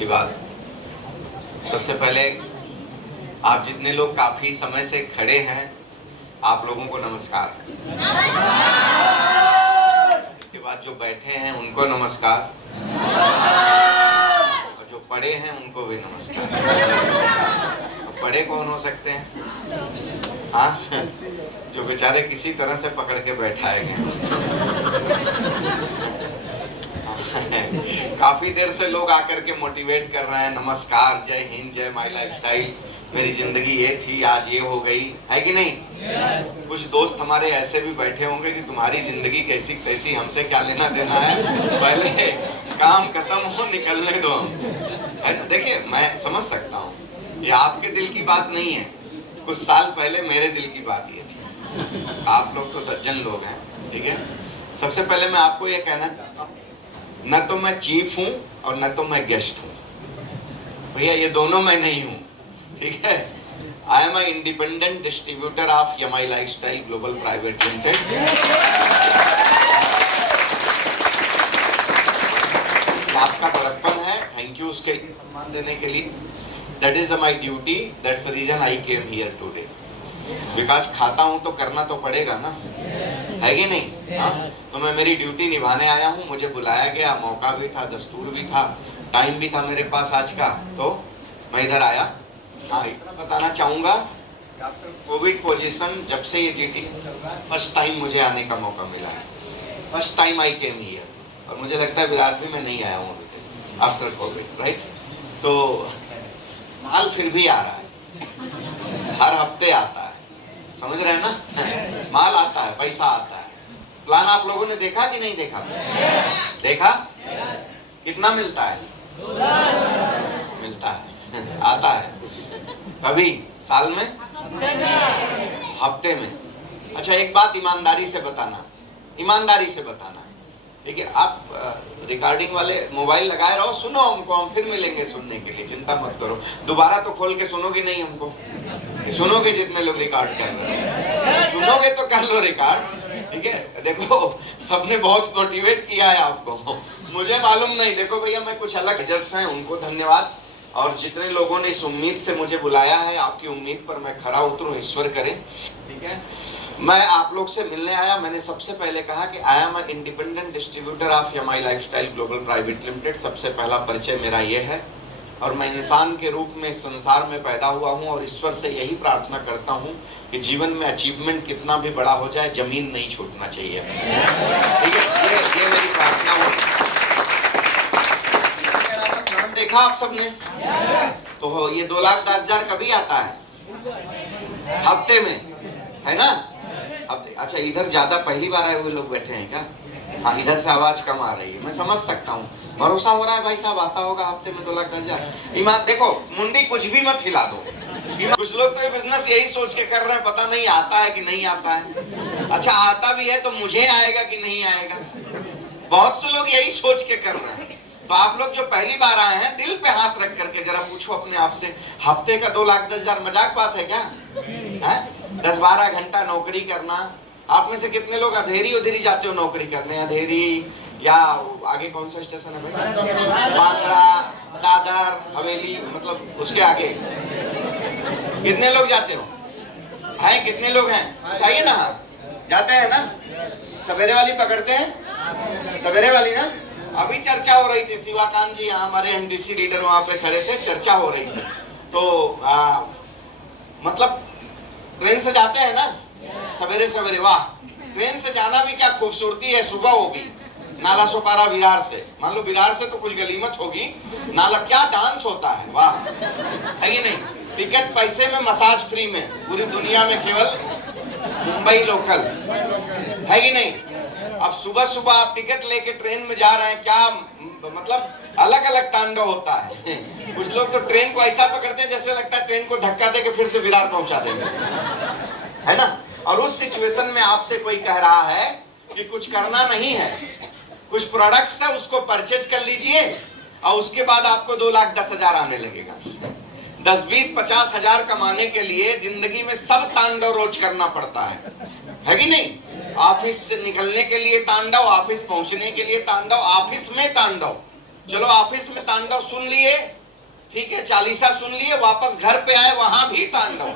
अच्छी बात। सबसे पहले आप जितने लोग काफी समय से खड़े हैं, आप लोगों को नमस्कार। इसके बाद जो बैठे हैं उनको नमस्कार, और जो पड़े हैं उनको भी नमस्कार। अब पड़े कौन हो सकते हैं? हाँ, जो बेचारे किसी तरह से पकड़ के बैठाए गए। काफी देर से लोग आकर के मोटिवेट कर रहे हैं, नमस्कार, जय हिंद, जय माई लाइफस्टाइल, मेरी जिंदगी ये थी, आज ये हो गई, है कि नहीं? कुछ दोस्त हमारे ऐसे भी बैठे होंगे कि तुम्हारी जिंदगी कैसी कैसी, हमसे क्या लेना देना है, पहले काम खत्म हो, निकलने दो, है ना? देखिए, मैं समझ सकता हूँ, ये आपके दिल की बात नहीं है, कुछ साल पहले मेरे दिल की बात ये थी। आप लोग तो सज्जन लोग हैं, ठीक है? सबसे पहले मैं आपको ये कहना चाहता हूँ, न तो मैं चीफ हूँ और न तो मैं गेस्ट हूँ। भैया ये दोनों मैं नहीं हूँ, ठीक है? I am I independent distributor of Yamai lifestyle global private limited. आपका बड़प्पन है, थैंक यू उसके सम्मान देने के लिए। That is my duty, that's the reason I came here today. Because खाता हूँ तो करना तो पड़ेगा ना, है कि नहीं? हाँ, तो मैं मेरी ड्यूटी निभाने आया हूँ, मुझे बुलाया गया, मौका भी था, दस्तूर भी था, टाइम भी था मेरे पास आज का, तो मैं इधर आया। हाँ, इतना बताना चाहूँगा, आफ्टर कोविड पोजीशन जब से ये जीटी चल रहा है, फर्स्ट टाइम मुझे आने का मौका मिला है, first time I came here. और मुझे लगता है विराट भी मैं नहीं आया हूँ अभी तक आफ्टर कोविड, राइट? तो माल फिर भी आ रहा है, हर हफ्ते आता है, समझ रहे हैं ना? माल आता है, पैसा आता है। प्लान आप लोगों ने देखा कि नहीं देखा? देखा? कितना मिलता है? मिलता है, आता है। कभी साल में, हफ्ते में। अच्छा, एक बात ईमानदारी से बताना, ईमानदारी से बताना, ठीक है? आप रिकॉर्डिंग वाले मोबाइल लगाए रहो, सुनो हमको, हम फिर मिलेंगे सुनने के लिए, चिंता मत करो। दोबारा तो खोल के सुनोगे नहीं हमको, सुनोगे जितने लोग रिकॉर्ड कर रहे हैं, सुनोगे तो कर लो रिकॉर्ड, ठीक है? देखो, सबने बहुत मोटिवेट किया है आपको, मुझे मालूम नहीं। देखो भैया, मैं कुछ अलग जजर्स हैं, उनको धन्यवाद, और जितने लोगों ने इस उम्मीद से मुझे बुलाया है, आपकी उम्मीद पर मैं खरा उतरूं, ईश्वर करे, ठीक है? मैं आप लोग से मिलने आया। मैंने सबसे पहले कहा कि I am independent distributor of Yamai lifestyle global private limited. सबसे पहला परिचय मेरा ये है, और मैं इंसान के रूप में संसार में पैदा हुआ हूँ, और ईश्वर से यही प्रार्थना करता हूँ कि जीवन में अचीवमेंट कितना भी बड़ा हो जाए, जमीन नहीं छूटना चाहिए, ठीक है? ये मेरी प्रार्थना हो। प्लान देखा आप सबने? तो ये 2,10,000 कभी आता है? हफ्ते में, है ना? अच्छा, इधर ज्यादा पहली बार आए हुए लोग बैठे हैं क्या? हाँ, इधर से आवाज कम आ रही है, मैं समझ सकता हूँ। भरोसा हो रहा है भाई साहब, आता होगा हफ्ते में 2,10,000। ईमान, देखो, मुंडी कुछ भी मत हिला दो। कुछ लोग तो ये बिजनेस यही सोच के कर रहे हैं, पता नहीं आता है कि नहीं आता है। अच्छा, आता भी है तो मुझे आएगा कि नहीं आएगा, बहुत से लोग यही सोच के कर रहे हैं। तो आप लोग जो पहली बार आए हैं, दिल पे हाथ रख करके जरा पूछो अपने आप से, हफ्ते का 2,10,000 मजाक बात है क्या? है 10-12 घंटा नौकरी करना। आप में से कितने लोग अधेरी उधेरी जाते हो नौकरी करने? अधेरी या आगे कौन सा स्टेशन है भाई? बांद्रा, दादर, हवेली, मतलब उसके आगे कितने लोग जाते हो? हैं कितने लोग हैं? बताइए ना, जाते हैं ना? सवेरे वाली पकड़ते हैं, सवेरे वाली ना? अभी चर्चा हो रही थी, शिवाकांत जी हमारे एनडीसी लीडर वहां पे खड़े थे, चर्चा हो रही थी। तो मतलब ट्रेन से जाते हैं ना सवेरे सवेरे? वाह, ट्रेन से जाना भी क्या खूबसूरती है, सुबह हो भी नाला सोपारा विरार से, मान लो विरार से तो कुछ गलीमत होगी, नाला क्या डांस होता है, वाह, है ये नहीं? टिकट पैसे में, मसाज फ्री में, पूरी दुनिया में केवल मुंबई लोकल, है कि नहीं? अब सुबह सुबह आप टिकट लेके ट्रेन में जा रहे हैं, क्या मतलब अलग अलग तांडव होता है। कुछ लोग तो ट्रेन को ऐसा पकड़ते हैं जैसे लगता है ट्रेन को धक्का दे के फिर से विरार पहुंचा देंगे, है ना? और उस सिचुएशन में आपसे कोई कह रहा है कि कुछ करना नहीं है, कुछ प्रोडक्ट्स है उसको परचेज कर लीजिए, और उसके बाद आपको 2,10,000 आने लगेगा। 10, 20, 50 हजार कमाने के लिए जिंदगी में सब तांडव रोज करना पड़ता है कि नहीं? ऑफिस से निकलने के लिए तांडव, ऑफिस पहुंचने के लिए तांडव, ऑफिस में तांडव, चलो ऑफिस में तांडव सुन लिए, ठीक है, चालीसा सुन लिए, वापस घर पे आए वहां भी तांडव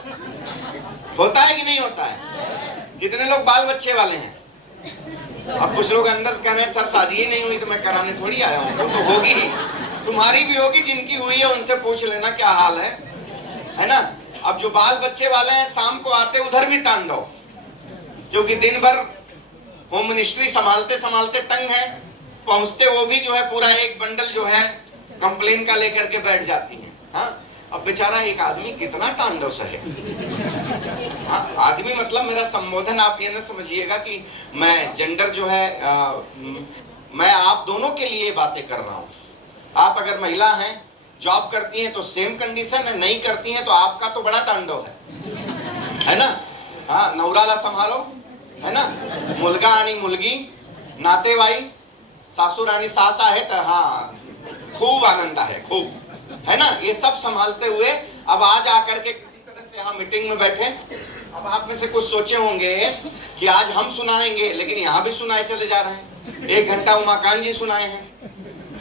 होता है कि नहीं होता है? कितने लोग बाल बच्चे वाले हैं? अब कुछ लोग अंदर से कह रहे हैं सर शादी ही नहीं हुई तो मैं कराने थोड़ी आया हूँ। वो तो होगी ही, तुम्हारी भी होगी, जिनकी हुई है उनसे पूछ लेना क्या हाल है ना? अब जो बाल बच्चे वाले हैं शाम को आते उधर भी तांडव, क्योंकि दिन भर होम मिनिस्ट्री संभालते संभालते तंग है, पहुंचते वो भी जो है पूरा एक बंडल जो है कंप्लेन का लेकर के बैठ जाती हैं। हाँ, अब बेचारा एक आदमी कितना तांडव सहे। हाँ, आदमी मतलब मेरा संबोधन आप ये न समझिएगा कि मैं जेंडर जो है मैं आप दोनों के लिए बातें कर रहा हूँ। आप अगर महिला हैं, जॉब करती हैं तो सेम कंडीशन है, नहीं करती हैं तो आपका तो बड़ा तांडव है ना? हाँ, नवराला संभालो, है ना, मुलगा आणि मुलगी, नातेवाई, सासू रानी सास आहे तो हाँ खूब आनंद है, खूब, है ना? ये सब संभालते हुए अब आज आकर के किसी तरह से यहाँ मीटिंग में बैठे। अब आप में से कुछ सोचे होंगे कि आज हम सुनाएंगे, लेकिन यहाँ भी सुनाए चले जा रहे हैं। 1 घंटा उमाकांत जी सुनाए हैं,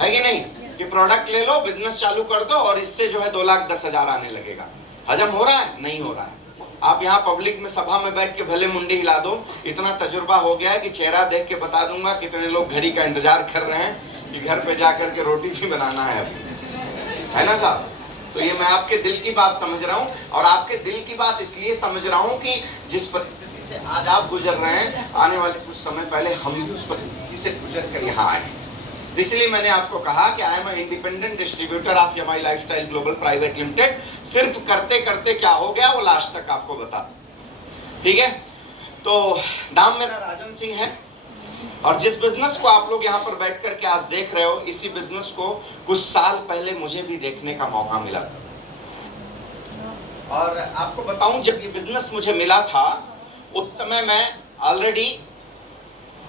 है कि नहीं, कि प्रोडक्ट ले लो, बिजनेस चालू कर दो और इससे जो है 2,10,000 आने लगेगा। हजम हो रहा है? नहीं हो रहा है। आप यहाँ पब्लिक में सभा में बैठ के भले मुंडी हिला दो, इतना तजुर्बा हो गया है कि चेहरा देख के बता दूंगा कितने लोग घड़ी का इंतजार कर रहे हैं कि घर पे जाकर के रोटी भी बनाना है अभी, है ना साहब? तो ये मैं आपके दिल की बात समझ रहा हूँ, और आपके दिल की बात इसलिए समझ रहा हूँ कि जिस परिस्थिति से आज आप गुजर रहे हैं, आने वाले कुछ समय पहले हम भी उस परिस्थिति से गुजर कर यहाँ आए। इसलिए मैंने आपको कहा कि I am independent distributor of MI lifestyle global private limited. सिर्फ करते करते क्या हो गया वो लास्ट तक आपको बता, ठीक है? तो नाम मेरा राजन सिंह है, और जिस बिजनेस को आप लोग यहाँ पर बैठ कर के आज देख रहे हो, इसी बिजनेस को कुछ साल पहले मुझे भी देखने का मौका मिला। और आपको बताऊं, जब ये बिजनेस मुझे मिला था उस समय मैं ऑलरेडी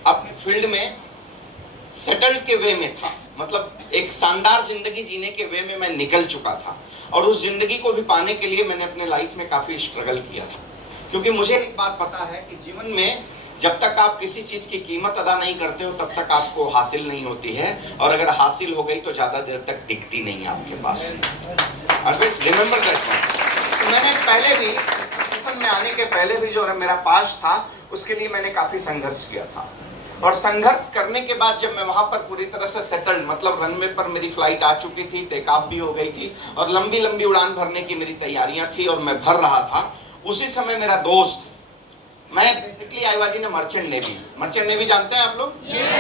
अपने फील्ड में सेटल्ड के वे में था, मतलब एक शानदार जिंदगी जीने के वे में मैं निकल चुका था। और उस जिंदगी को भी पाने के लिए मैंने अपने लाइफ में काफी स्ट्रगल किया था, क्योंकि मुझे एक बात पता है कि जीवन में जब तक आप किसी चीज की कीमत अदा नहीं करते हो तब तक आपको हासिल नहीं होती है, और अगर हासिल हो गई तो ज्यादा देर तक टिकती नहीं है आपके पास। Remember that. तो मैंने पहले भी मिशन में आने के पहले भी जो मेरा पास था उसके लिए मैंने काफी संघर्ष किया था, और संघर्ष करने के बाद जब मैं वहां पर पूरी तरह से सेटल्ड, मतलब रनवे पर मेरी फ्लाइट आ चुकी थी, टेक ऑफ भी हो गई थी, और लंबी लंबी उड़ान भरने की मेरी तैयारियां थी और मैं भर रहा था, उसी समय मेरा दोस्त, मैं basically I was in merchant navy. Merchant navy जानते हैं आप लोग?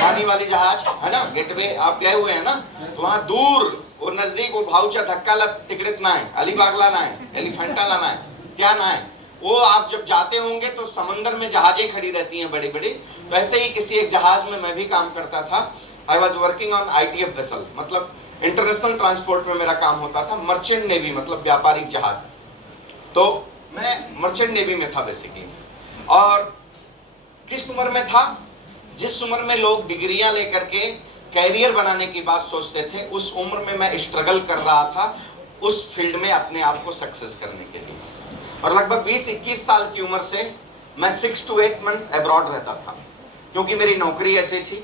पानी वाली जहाज, है ना, गेटवे आप गए हुए हैं ना, तो वहाँ दूर और नजदीक वो भाऊचा धक्का ला तिकड़ित ना है, अलीबाग लाना है, एलिफेंटा लाना है, क्या ना है वो, आप जब जाते होंगे तो समंदर में जहाजें खड़ी रहती हैं बड़ी बड़ी, तो ऐसे ही किसी एक जहाज में मैं भी काम करता था। I was working on ITF vessel, मतलब इंटरनेशनल ट्रांसपोर्ट में मेरा काम होता था। मर्चेंट नेवी मतलब व्यापारिक जहाज, तो मैं मर्चेंट नेवी में था बेसिकली। और किस उम्र में था? जिस उम्र में लोग डिग्रियां लेकर के कैरियर बनाने की बात सोचते थे, उस उम्र में मैं स्ट्रगल कर रहा था उस फील्ड में अपने आप को सक्सेस करने के लिए। और लगभग 20-21 साल की उम्र से मैं 6 to 8 मंथ अब्रॉड रहता था, क्योंकि मेरी नौकरी ऐसी थी।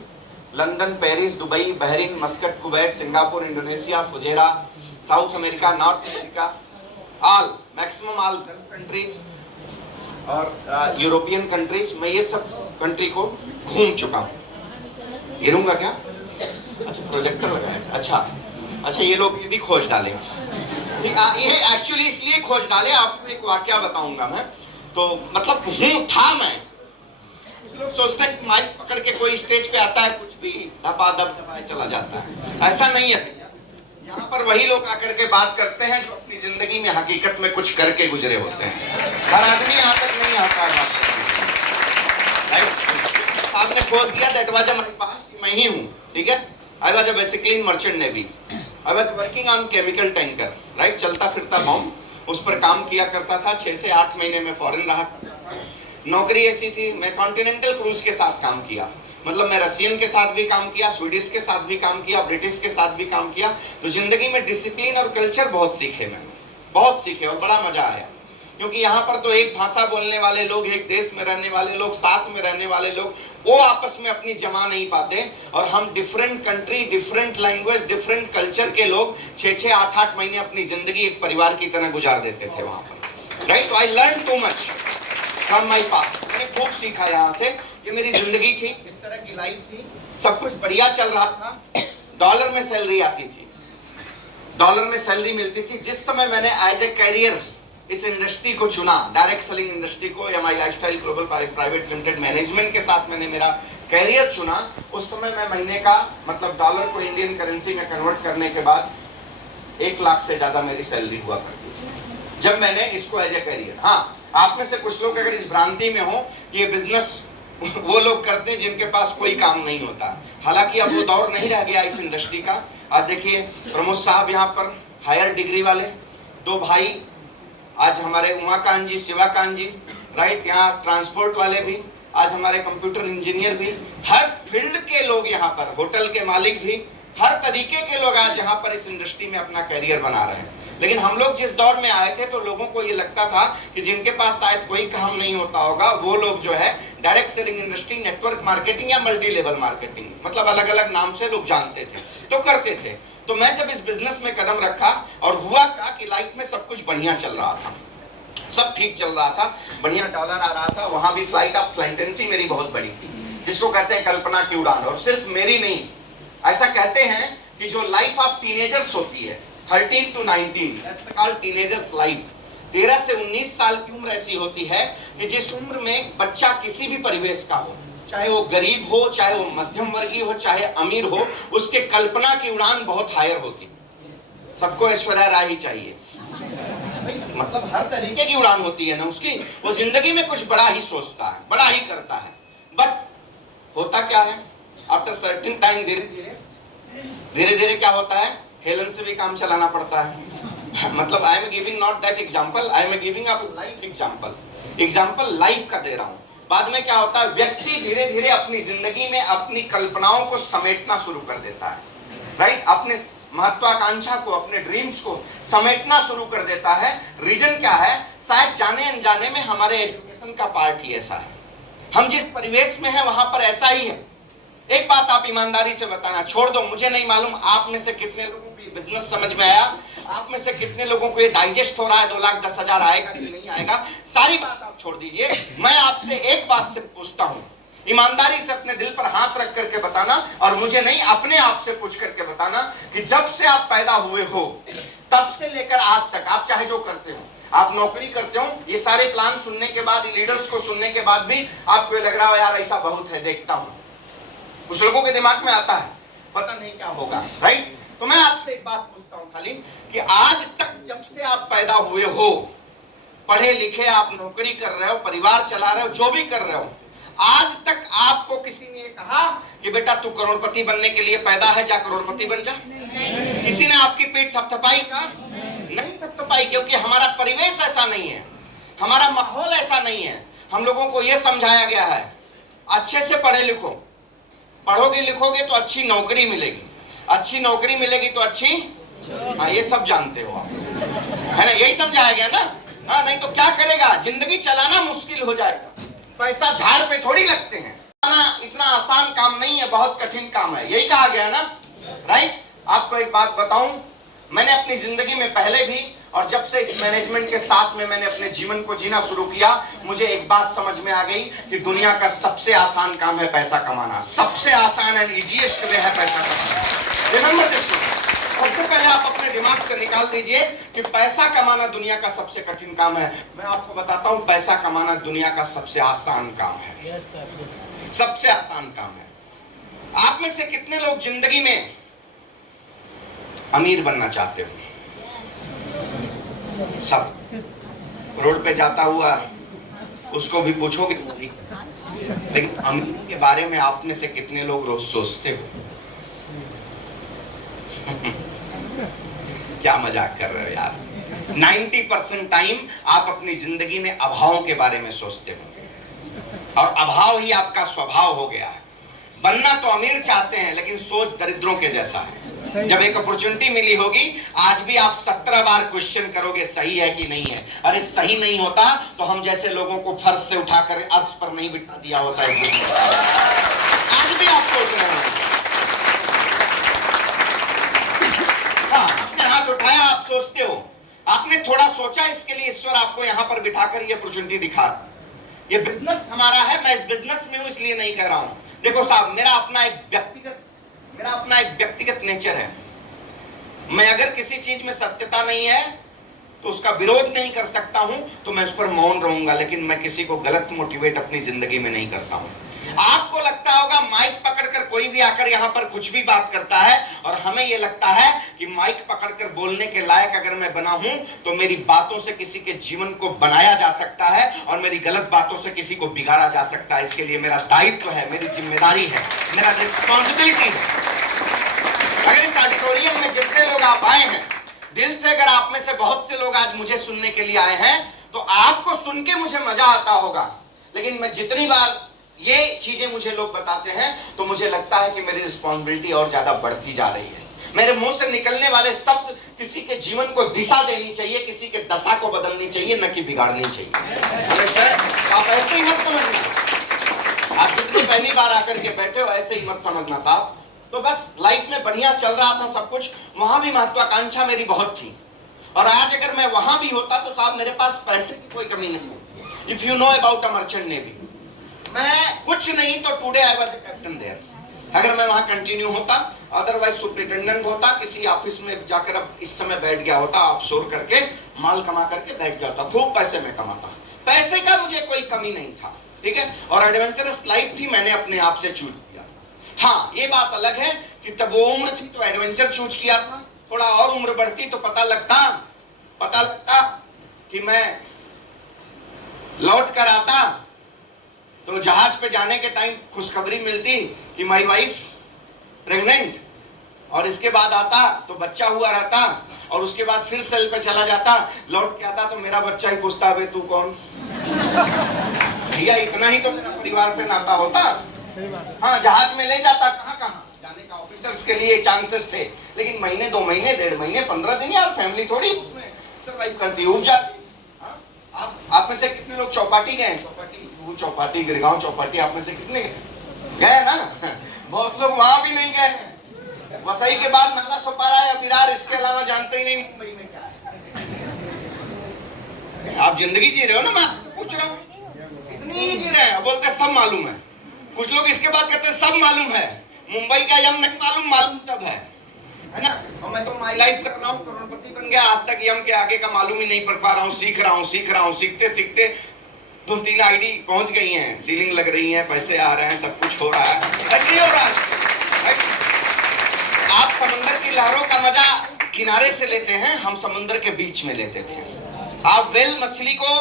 London, Paris, Dubai, Bahrain, Muscat, Kuwait, Singapore, Indonesia, Fujairah, south America, north America, all maximum all countries और यूरोपियन कंट्रीज, मैं ये सब कंट्री को घूम चुका हूँ। गिरूंगा क्या? अच्छा, प्रोजेक्टर लगा है। अच्छा, ये लोग ये भी खोज डाले, ये एक्चुअली इसलिए खोज डाले, आपको एक वाकया बताऊंगा मैं। तो मतलब था मैं, लोग सोचते हैं कि माइक पकड़ के कोई स्टेज पे आता है, कुछ भी धपाधप दबाए चला जाता है, ऐसा नहीं है। यहाँ पर वही लोग आकर के बात करते हैं जो अपनी जिंदगी में हकीकत में कुछ करके गुजरे होते हैं। हर आदमी यहाँ तक नहीं आता है बात करने। साहब ने खोज दिया, दैट वाज माय पास्ट, मैं ही हूँ, ठीक है। I was basically in merchant navy, I was working on chemical tanker, right, चलता फिरता बॉम्ब, उस पर काम किया करता था। 6 से 8 महीने में फॉरेन रहा। नौकरी ऐसी थी, मैं कॉन्टिनेंटल क्रूज के साथ काम किया, मतलब मैं रशियन के साथ भी काम किया, स्वीडिश के साथ भी काम किया, ब्रिटिश के साथ भी काम किया। तो जिंदगी में डिसिप्लिन और कल्चर बहुत सीखे मैंने, बहुत सीखे, और बड़ा मजा आया, क्योंकि यहाँ पर तो एक भाषा बोलने वाले लोग, एक देश में रहने वाले लोग, साथ में रहने वाले लोग, वो आपस में अपनी जमा नहीं पाते, और हम different country, different language, different culture के लोग 6-6, 8-8 महीने अपनी जिंदगी एक परिवार की तरह गुजार देते थे वहां पर, राइट। तो I learn too much from my past. मैंने खूब सीखा यहाँ से। ये मेरी जिंदगी थी, इस तरह की लाइफ थी, सब कुछ बढ़िया चल रहा था। डॉलर में सैलरी आती थी, डॉलर में सैलरी मिलती थी। जिस समय मैंने एज ए कैरियर इस इंडस्ट्री को चुना, डायरेक्ट सेलिंग इंडस्ट्री को, या my lifestyle global private limited management के साथ मैंने मेरा कैरियर चुना, उस समय मैं महीने का मतलब डॉलर को इंडियन करेंसी में कन्वर्ट करने के बाद 1 लाख से ज्यादा मेरी सैलरी हुआ करती थी जब मैंने इसको एज ए कैरियर। हाँ, आप में से कुछ लोग अगर इस भ्रांति में हो कि ये बिजनेस वो लोग करते हैं जिनके पास कोई काम नहीं होता, हालांकि अब वो दौर नहीं रह गया इस इंडस्ट्री का। आज देखिए प्रमोद साहब यहाँ पर हायर डिग्री वाले, 2 भाई, आज हमारे उमाकांत जी, शिवाकांत जी, राइट, यहाँ ट्रांसपोर्ट वाले भी, आज हमारे कंप्यूटर इंजीनियर भी, हर फील्ड के लोग यहाँ पर, होटल के मालिक भी, हर तरीके के लोग आज यहाँ पर इस इंडस्ट्री में अपना करियर बना रहे हैं। लेकिन हम लोग जिस दौर में आए थे तो लोगों को ये लगता था कि जिनके पास शायद कोई काम नहीं होता होगा वो लोग जो है direct selling industry, network marketing या मल्टी लेवल मार्केटिंग, मतलब अलग अलग नाम से लोग जानते थे, तो करते थे। तो मैं जब इस बिजनेस में कदम रखा और हुआ क्या कि लाइफ में सब कुछ बढ़िया चल रहा था, सब ठीक चल रहा था, बढ़िया डॉलर आ रहा था, वहां भी फ्लाइट ऑफ फ्लाइटेंसी मेरी बहुत बड़ी थी, जिसको कहते हैं कल्पना की उड़ान। और सिर्फ मेरी नहीं, ऐसा कहते हैं कि जो लाइफ ऑफ टीनेजर्स होती है 13 to 19, that's called teenagers life, 13 से 19 साल की उम्र ऐसी होती है कि जिस उम्र में बच्चा किसी भी परिवेश का हो, चाहे वो गरीब हो, चाहे वो मध्यम वर्गीय हो, चाहे अमीर हो, उसके कल्पना की उड़ान बहुत हायर होती है। सबको ऐश्वर्या राय ही चाहिए, मतलब हर तरीके की उड़ान होती है ना उसकी। वो जिंदगी में कुछ बड़ा ही सोचता है, बड़ा ही करता है, बट होता क्या है, आफ्टर सर्टेन टाइम धीरे धीरे क्या होता है, हेलन से भी काम चलाना पड़ता है। मतलब I am giving not that example, I am giving a life example life का दे रहा हूं। बाद में क्या होता है, व्यक्ति धीरे धीरे अपनी जिंदगी में अपनी कल्पनाओं को समेटना शुरू कर देता है, राइट, अपने महत्वाकांक्षा को, अपने ड्रीम्स को समेटना शुरू कर देता है। रीजन क्या है, शायद जाने अनजाने में हमारे एजुकेशन का पार्ट ही ऐसा है, हम जिस परिवेश में हैं वहां पर ऐसा ही है। एक बात आप ईमानदारी से बताना, छोड़ दो, मुझे नहीं मालूम आप में से कितने लोगों को ये बिजनेस समझ में आया, आप में से कितने लोगों को ये डाइजेस्ट हो रहा है 2,10,000 आएगा कि नहीं आएगा, सारी बात आप छोड़ दीजिए। मैं आपसे एक बात से पूछता हूं, ईमानदारी से अपने दिल पर हाथ रख करके बताना, और मुझे नहीं अपने आप से पूछ करके बताना कि जब से आप पैदा हुए हो तब से लेकर आज तक आप चाहे जो करते हो, आप नौकरी करते हो, ये सारे प्लान सुनने के बाद, लीडर्स को सुनने के बाद भी आपको लग रहा हो यार ऐसा बहुत है, देखता हूं, कुछ लोगों के दिमाग में आता है पता नहीं क्या होगा, राइट। तो मैं आपसे एक बात पूछता हूं खाली कि आज तक जब से आप पैदा हुए हो, पढ़े लिखे, आप नौकरी कर रहे हो, परिवार चला रहे हो, जो भी कर रहे हो, आज तक आपको किसी ने कहा कि बेटा तू करोड़पति बनने के लिए पैदा है, जा करोड़पति बन जा? किसी ने आपकी पीठ थपथपाई का? नहीं थपथपाई, क्योंकि हमारा परिवेश ऐसा नहीं है, हमारा माहौल ऐसा नहीं है। हम लोगों को यह समझाया गया है अच्छे से पढ़े लिखो, पढ़ोगे लिखोगे तो अच्छी नौकरी मिलेगी, अच्छी नौकरी मिलेगी तो अच्छी, हाँ ये सब जानते हो आप, है ना, यही समझाया गया ना। हाँ, नहीं तो क्या करेगा, जिंदगी चलाना मुश्किल हो जाएगा, पैसा झाड़ पे थोड़ी लगते हैं, इतना आसान काम नहीं है, बहुत कठिन काम है, यही कहा गया ना, राइट। आपको एक बात बताऊं, मैंने अपनी जिंदगी में पहले भी, और जब से इस मैनेजमेंट के साथ में मैंने अपने जीवन को जीना शुरू किया, मुझे एक बात समझ में आ गई कि दुनिया का सबसे आसान काम है पैसा कमाना, सबसे आसान एंड इजीएस्ट वे है पैसा कमाना। रिमेंबर दिस, सबसे पहले आप अपने दिमाग से निकाल दीजिए कि पैसा कमाना दुनिया का सबसे कठिन काम है। मैं आपको बताता हूं, पैसा कमाना दुनिया का सबसे आसान काम है, सबसे आसान काम है। आप में से कितने लोग जिंदगी में अमीर बनना चाहते हो? सब। रोड पे जाता हुआ उसको भी पूछोगे, लेकिन अमीर के बारे में आप में से कितने लोग रोज सोचते हो? क्या मजाक कर रहे हो यार। 90% टाइम आप अपनी जिंदगी में अभावों के बारे में सोचते हो, और अभाव ही आपका स्वभाव हो गया है। बनना तो अमीर चाहते हैं, लेकिन सोच दरिद्रों के जैसा है। जब एक अपॉर्चुनिटी मिली होगी, आज भी आप 17 बार क्वेश्चन करोगे सही है कि नहीं है। अरे सही नहीं होता तो हम जैसे लोगों को फर्श से उठाकर अर्श पर नहीं बिठा दिया होता है। आज भी आप सोच रहे हो, हाँ, आपने हाथ उठाया, आप सोचते हो, आपने थोड़ा सोचा, इसके लिए ईश्वर आपको यहां पर बिठाकर ये अपॉर्चुनिटी दिखा। ये बिजनेस हमारा है, मैं इस बिजनेस में हूं इसलिए नहीं कह रहा हूं। देखो साहब, मेरा अपना एक व्यक्तिगत नेचर है। मैं अगर किसी चीज में सत्यता नहीं है तो उसका विरोध नहीं कर सकता हूं, तो मैं उस पर मौन रहूंगा, लेकिन मैं किसी को गलत मोटिवेट अपनी जिंदगी में नहीं करता हूं। आपको लगता होगा माइक पकड़कर कोई भी आकर यहां पर कुछ भी बात करता है, और हमें यह लगता है कि माइक पकड़कर बोलने के लायक अगर मैं बना हूं तो मेरी बातों से किसी के जीवन को बनाया जा सकता है और मेरी गलत बातों से किसी को बिगाड़ा जा सकता है। इसके लिए मेरा दायित्व है, मेरी जिम्मेदारी है, मेरा रिस्पॉन्सिबिलिटी है। अगर इस ऑडिटोरियम में जितने लोग आप आए हैं, दिल से अगर आप में से बहुत से लोग आज मुझे सुनने के लिए आए हैं, तो आपको सुन के मुझे मजा आता होगा। लेकिन मैं जितनी बार ये चीजें मुझे लोग बताते हैं तो मुझे लगता है कि मेरी रिस्पॉन्सिबिलिटी और ज्यादा बढ़ती जा रही है। मेरे मुंह से निकलने वाले शब्द किसी के जीवन को दिशा देनी चाहिए, किसी के दशा को बदलनी चाहिए, न कि बिगाड़नी चाहिए। आप ऐसे ही मत समझना, आप जितनी पहली बार आकर के बैठे हो ऐसे ही मत समझना साहब। तो बस लाइफ में बढ़िया चल रहा था सब कुछ, वहां भी महत्वाकांक्षा मेरी बहुत थी, और आज अगर मैं वहां भी होता तो साहब मेरे पास पैसे की कोई कमी नहीं है। If you know about a merchant navy, मैं कुछ नहीं तो today I was the captain there. अगर मैं वहां कंटिन्यू होता, अदरवाइज सुपरिटेंडेंट होता, किसी ऑफिस में जाकर अब इस समय बैठ गया होता, ऑफशोर करके माल कमा करके बैठ गया होता, खूब पैसे में कमाता। पैसे का मुझे कोई कमी नहीं था, ठीक है, और एडवेंचरस लाइफ थी, मैंने अपने आप से चूज किया। हाँ, ये बात अलग है कि तब वो उम्र थी तो एडवेंचर चूज किया था, थोड़ा और उम्र बढ़ती तो पता लगता कि मैं लौट कर आता तो जहाज पे जाने के टाइम खुशखबरी मिलती कि माय वाइफ प्रेग्नेंट, और इसके बाद आता तो बच्चा हुआ रहता, और उसके बाद फिर सेल पे चला जाता, लौट के आता तो मेरा बच्चा ही पूछता है, तू कौन? भैया इतना ही तो मेरा परिवार से नाता होता। हाँ, जहाज में ले जाता, कहाँ जाने का ऑफिसर्स के लिए चांसेस थे, लेकिन महीने, 2 महीने, 1.5 महीने, 15 दिन, यार फैमिली थोड़ी उसमें सर्वाइव करती, उब जाती। आप में से कितने लोग चौपाटी गए? चौपाटी, गिरगांव चौपाटी, आप में से कितने गए ना? बहुत लोग वहां भी नहीं गए। वसई के बाद नाला सोपारा या विरार, इसके अलावा जानते ही नहीं मुंबई में क्या है। आप जिंदगी जी रहे हो ना, मैं पूछ रहा हूँ, इतनी ही जी रहे हैं, बोलते सब मालूम है। कुछ लोग इसके बाद कहते हैं सब मालूम है, मुंबई का यम नहीं मालूम सब है ना। और मैं तो माई लाइफ कर रहा हूँ, करोड़पति बन गया, आज तक यम के आगे का मालूम ही नहीं पढ़ पा रहा हूँ। सीख रहा हूँ, सीखते सीखते 2-3 आईडी पहुंच गई हैं, सीलिंग लग रही है, पैसे आ रहे हैं, सब कुछ हो रहा है, ऐसे ही हो रहा है। आप समंदर की लहरों का मजा किनारे से लेते हैं, हम समुद्र के बीच में लेते थे। आप वेल मछली को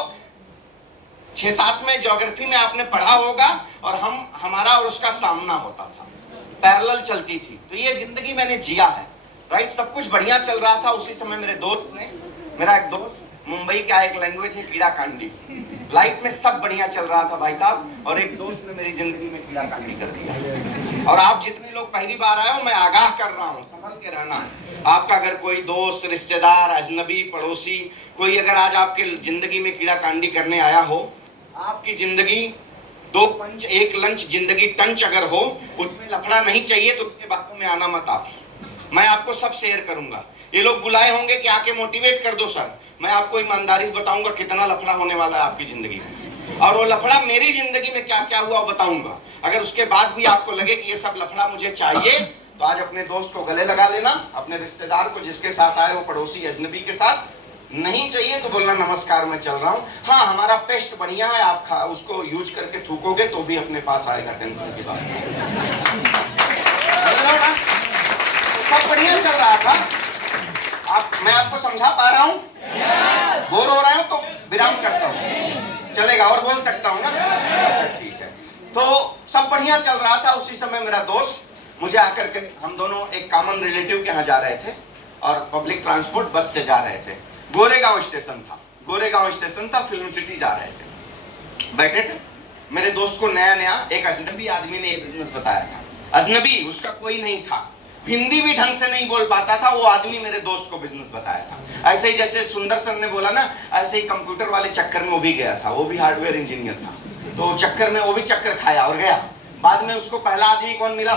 6-7 में ज्योग्राफी में आपने पढ़ा होगा, और हमारा और उसका सामना होता था, पैरेलल चलती थी। तो ये जिंदगी मैंने जिया है, राइट। सब कुछ बढ़िया चल रहा था, उसी समय मेरा एक दोस्त मुंबई का, एक लैंग्वेज है कीड़ा कांडी, लाइफ में सब बढ़िया चल रहा था भाई साहब, और एक दोस्त ने मेरी जिंदगी में कीड़ा कांडी कर दिया। और आप जितने लोग पहली बार आए हो, मैं आगाह कर रहा हूँ, संभल के रहना। आपका अगर कोई दोस्त, रिश्तेदार, अजनबी, पड़ोसी, कोई अगर आज आपके जिंदगी में कीड़ा कांडी करने आया हो, आपकी जिंदगी 2 पंच 1 लंच जिंदगी टंच अगर हो, उसमें लफड़ा नहीं चाहिए तो उसके बातों में आना मत। आप, मैं आपको सब शेयर करूंगा। ये लोग बुलाए होंगे कि आके मोटिवेट कर दो सर, मैं आपको ईमानदारी से बताऊंगा कितना लफड़ा होने वाला है आपकी जिंदगी में, और वो लफड़ा मेरी जिंदगी में क्या क्या हुआ बताऊंगा। अगर उसके बाद भी आपको लगे कि ये सब लफड़ा मुझे चाहिए, तो आज अपने दोस्त को गले लगा लेना, अपने रिश्तेदार को जिसके साथ आए हो, पड़ोसी अजनबी के साथ, नहीं चाहिए तो बोलना नमस्कार मैं चल रहा हूँ। हाँ, हमारा पेस्ट बढ़िया है, आप उसको यूज करके थूकोगे तो भी अपने पास आएगा, टेंशन की बात नहीं। सब बढ़िया चल रहा था, मैं आपको समझा पा रहा हूँ? बोर हो रहे हो तो विराम करता हूँ, चलेगा, और बोल सकता हूँ ना? अच्छा ठीक है। तो सब बढ़िया चल रहा था, उसी समय मेरा दोस्त मुझे आकर के, हम दोनों एक कॉमन रिलेटिव के यहाँ जा रहे थे, और पब्लिक ट्रांसपोर्ट बस से जा रहे थे। गोरेगांव स्टेशन था, फिल्म सिटी जा रहे थे, बैठे थे। मेरे दोस्त को नया एक अजनबी आदमी ने ये बिजनेस बताया था। अजनबी, उसका कोई नहीं था, हिंदी भी ढंग से नहीं बोल पाता था, वो आदमी मेरे दोस्त को बिजनेस बताया था। ऐसे ही जैसे सुंदर सर ने बोला ना, ऐसे ही कंप्यूटर वाले चक्कर में वो भी गया था, वो भी हार्डवेयर इंजीनियर था, तो चक्कर में वो भी चक्कर खाया और गया। बाद में उसको पहला आदमी कौन मिला?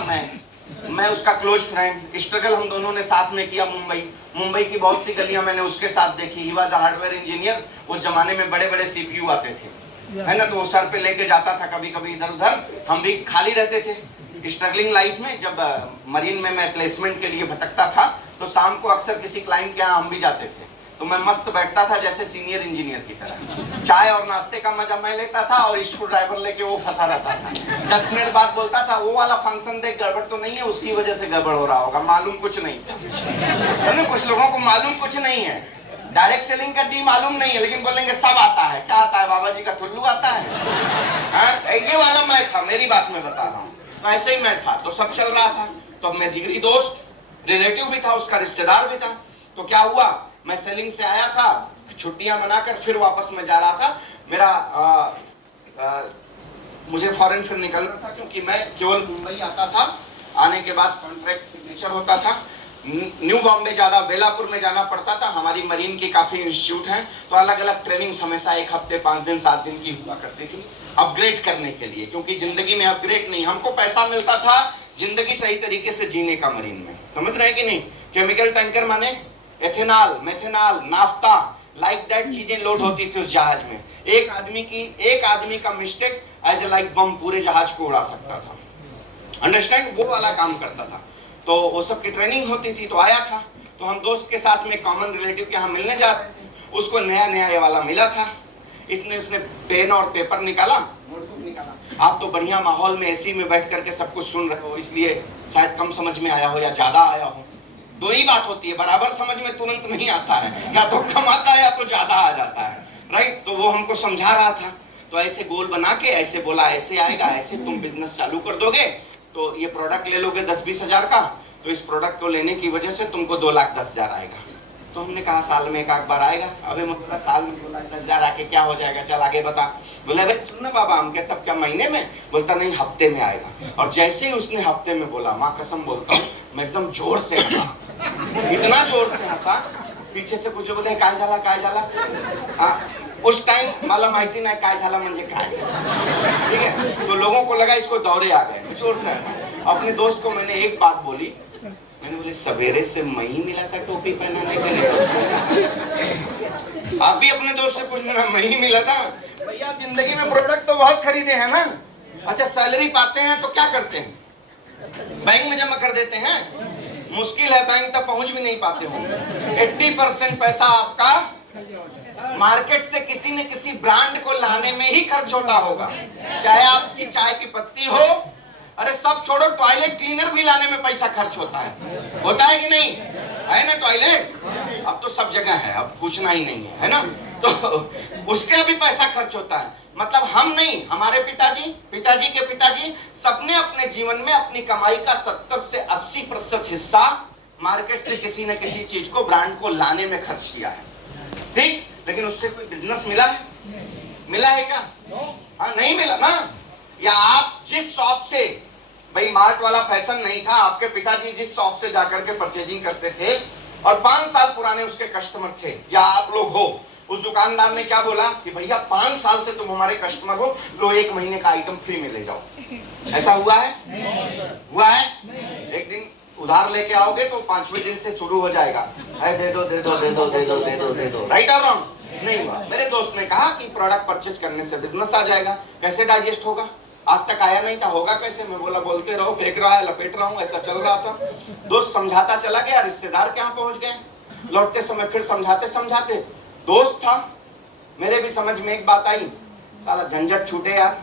मैं उसका क्लोज फ्रेंड। स्ट्रगल हम दोनों ने साथ में किया। मुंबई की बहुत सी गलियां मैंने उसके साथ देखी। He was a hardware engineer. उस जमाने में बड़े बड़े सीपीयू आते थे, है ना, तो वो सर पे लेके जाता था कभी कभी इधर उधर। हम भी खाली रहते थे स्ट्रगलिंग लाइफ में। जब मरीन में मैं प्लेसमेंट के लिए भटकता था तो शाम को अक्सर किसी क्लाइंट के यहाँ हम भी जाते थे, तो मैं मस्त बैठता था जैसे सीनियर इंजीनियर की तरह। चाय और नाश्ते का मजा मैं लेता था और स्क्रू ड्राइवर लेके वो फंसा रहता था। 10 मिनट बाद बोलता था, वो वाला फंक्शन देख गड़बड़ तो नहीं है, उसकी वजह से गड़बड़ हो रहा होगा। मालूम कुछ नहीं था। कुछ लोगों को मालूम कुछ नहीं है, डायरेक्ट सेलिंग का डी मालूम नहीं है, लेकिन बोलेंगे सब आता है। क्या आता है? बाबा जी का ठुल्लू आता है। ये वाला मैं था, मेरी बात मैं बता रहा हूँ। तो ऐसे ही मैं था, तो सब चल रहा था। तो अब मैं जिगरी दोस्त, रिलेटिव भी था, उसका रिश्तेदार भी था। तो क्या हुआ, मैं सेलिंग से आया था, छुट्टियां मनाकर फिर वापस मैं जा रहा था। मेरा मुझे फॉरेन फिर निकलना था, क्योंकि मैं केवल मुंबई आता था, आने के बाद कॉन्ट्रैक्ट सिग्नेचर होता था। न्यू बॉम्बे ज्यादा बेलापुर में जाना पड़ता था। हमारी मरीन की काफी इंस्टीट्यूट हैं, तो अलग अलग ट्रेनिंग्स हमेशा 1 हफ्ते 5 दिन 7 दिन की हुआ करती थी, अपग्रेड करने के लिए। क्योंकि जिंदगी में अपग्रेड नहीं, हमको पैसा मिलता था जिंदगी सही तरीके से जीने का मरीन में। समझ रहे हैं कि नहीं? केमिकल टैंकर माने ethanol, methanol, naphtha, like that चीजें लोड होती थी उस जहाज में। एक आदमी का मिस्टेक एज ए लाइक बम पूरे जहाज को उड़ा सकता था। अंडरस्टैंड? वो वाला काम करता था। तो वो सब की ट्रेनिंग होती थी। तो आया था, तो हम दोस्त के साथ में कॉमन रिलेटिव के यहाँ मिलने जा रहे थे। उसको नया ये वाला मिला था। उसने पेन और पेपर निकाला, नोटबुक निकाला। आप तो बढ़िया माहौल में एसी में बैठ करके सब कुछ सुन रहे हो, इसलिए शायद कम समझ में आया हो या ज्यादा आया हो। दो ही बात होती है, बराबर समझ में तुरंत नहीं आता है, या तो कम आता है या तो ज्यादा आ जाता है, राइट? तो वो हमको समझा रहा था। तो ऐसे गोल बना के ऐसे बोला, ऐसे आएगा, ऐसे तुम बिजनेस चालू कर दोगे तो ये प्रोडक्ट ले लोगे 10-20 हजार का, तो इस प्रोडक्ट को लेने की वजह से तुमको 2,10,000 आएगा। तो हमने कहा साल में 1 बार आएगा। अबे मतलब साल में 2,10,000 आके क्या हो जाएगा, चल आगे बता। बोले भाई सुन ना बाबा, हम क्या तब क्या महीने में? बोलता नहीं, हफ्ते में आएगा। और जैसे ही उसने हफ्ते में बोला, माँ कसम बोलता हूँ, मैं एकदम जोर से हंसा, इतना जोर से हंसा, पीछे से कुछ लोग बोलते काय झाला। उस टाइम मला माहिती नाही काय झाला म्हणजे काय, ठीक है? तो लोगों को लगा इसको दौरे आ गए, जोर से हंसा। अपने दोस्त को मैंने एक बात बोली, मैंने बोली सवेरे से मैं ही मिला था टोपी पहनाने के लिए। आप भी अपने दोस्त से पूछ लेना, मैं ही मिला था। भैया जिंदगी में प्रोडक्ट तो बहुत खरीदे हैं ना। अच्छा, सैलरी पाते हैं तो क्या करते हैं? बैंक में जमा कर देते हैं। मुश्किल है, बैंक तक पहुंच भी नहीं पाते होंगे। 80% पैसा आपका मार्केट से किसी न किसी ब्रांड को लाने में ही खर्च होता होगा। चाहे आपकी चाय की पत्ती हो, अरे सब छोड़ो, टॉयलेट क्लीनर भी लाने में पैसा खर्च होता है कि नहीं? है ना टॉयलेट? अब तो सब जगह है, अब पूछना ही नहीं है ना? तो उसका भी पैसा खर्च होता है। मतलब हम नहीं, हमारे पिताजी के पिताजी सबने अपने जीवन में अपनी कमाई का 70 से 80% हिस्सा मार्केट से किसी न किसी चीज को, ब्रांड को लाने में खर्च किया है, ठीक? लेकिन उससे कोई बिजनेस मिला है क्या? हाँ, नहीं मिला ना। या आप जिस शॉप से, भाई मार्ट वाला फैशन नहीं था, आपके पिताजी जिस शॉप से जाकर के परचेजिंग करते थे और 5 साल पुराने उसके कस्टमर थे, या आप लोग हो, उस दुकानदार ने क्या बोला कि भैया 5 साल से तुम हमारे कस्टमर हो, लो 1 महीने का आइटम फ्री में ले जाओ। ऐसा हुआ है? हुआ है? एक दिन उधार लेके आओगे तो 5वें दिन से शुरू हो जाएगा, अरे दे दो, राइट और रॉन्ग? नहीं हुआ। मेरे दोस्त ने कहा कि प्रोडक्ट परचेज करने से बिजनेस आ जाएगा। कैसे डाइजेस्ट होगा? आज तक आया नहीं था, होगा कैसे? मैं बोला बोलते रहो, फेंक रहा है, लपेट रहा हूँ, ऐसा चल रहा था। दोस्त समझाता चला गया, रिश्तेदार के यहाँ पहुंच गए। लौटते समय फिर समझाते दोस्त था, मेरे भी समझ में एक बात आई, साला झंझट छूटे यार।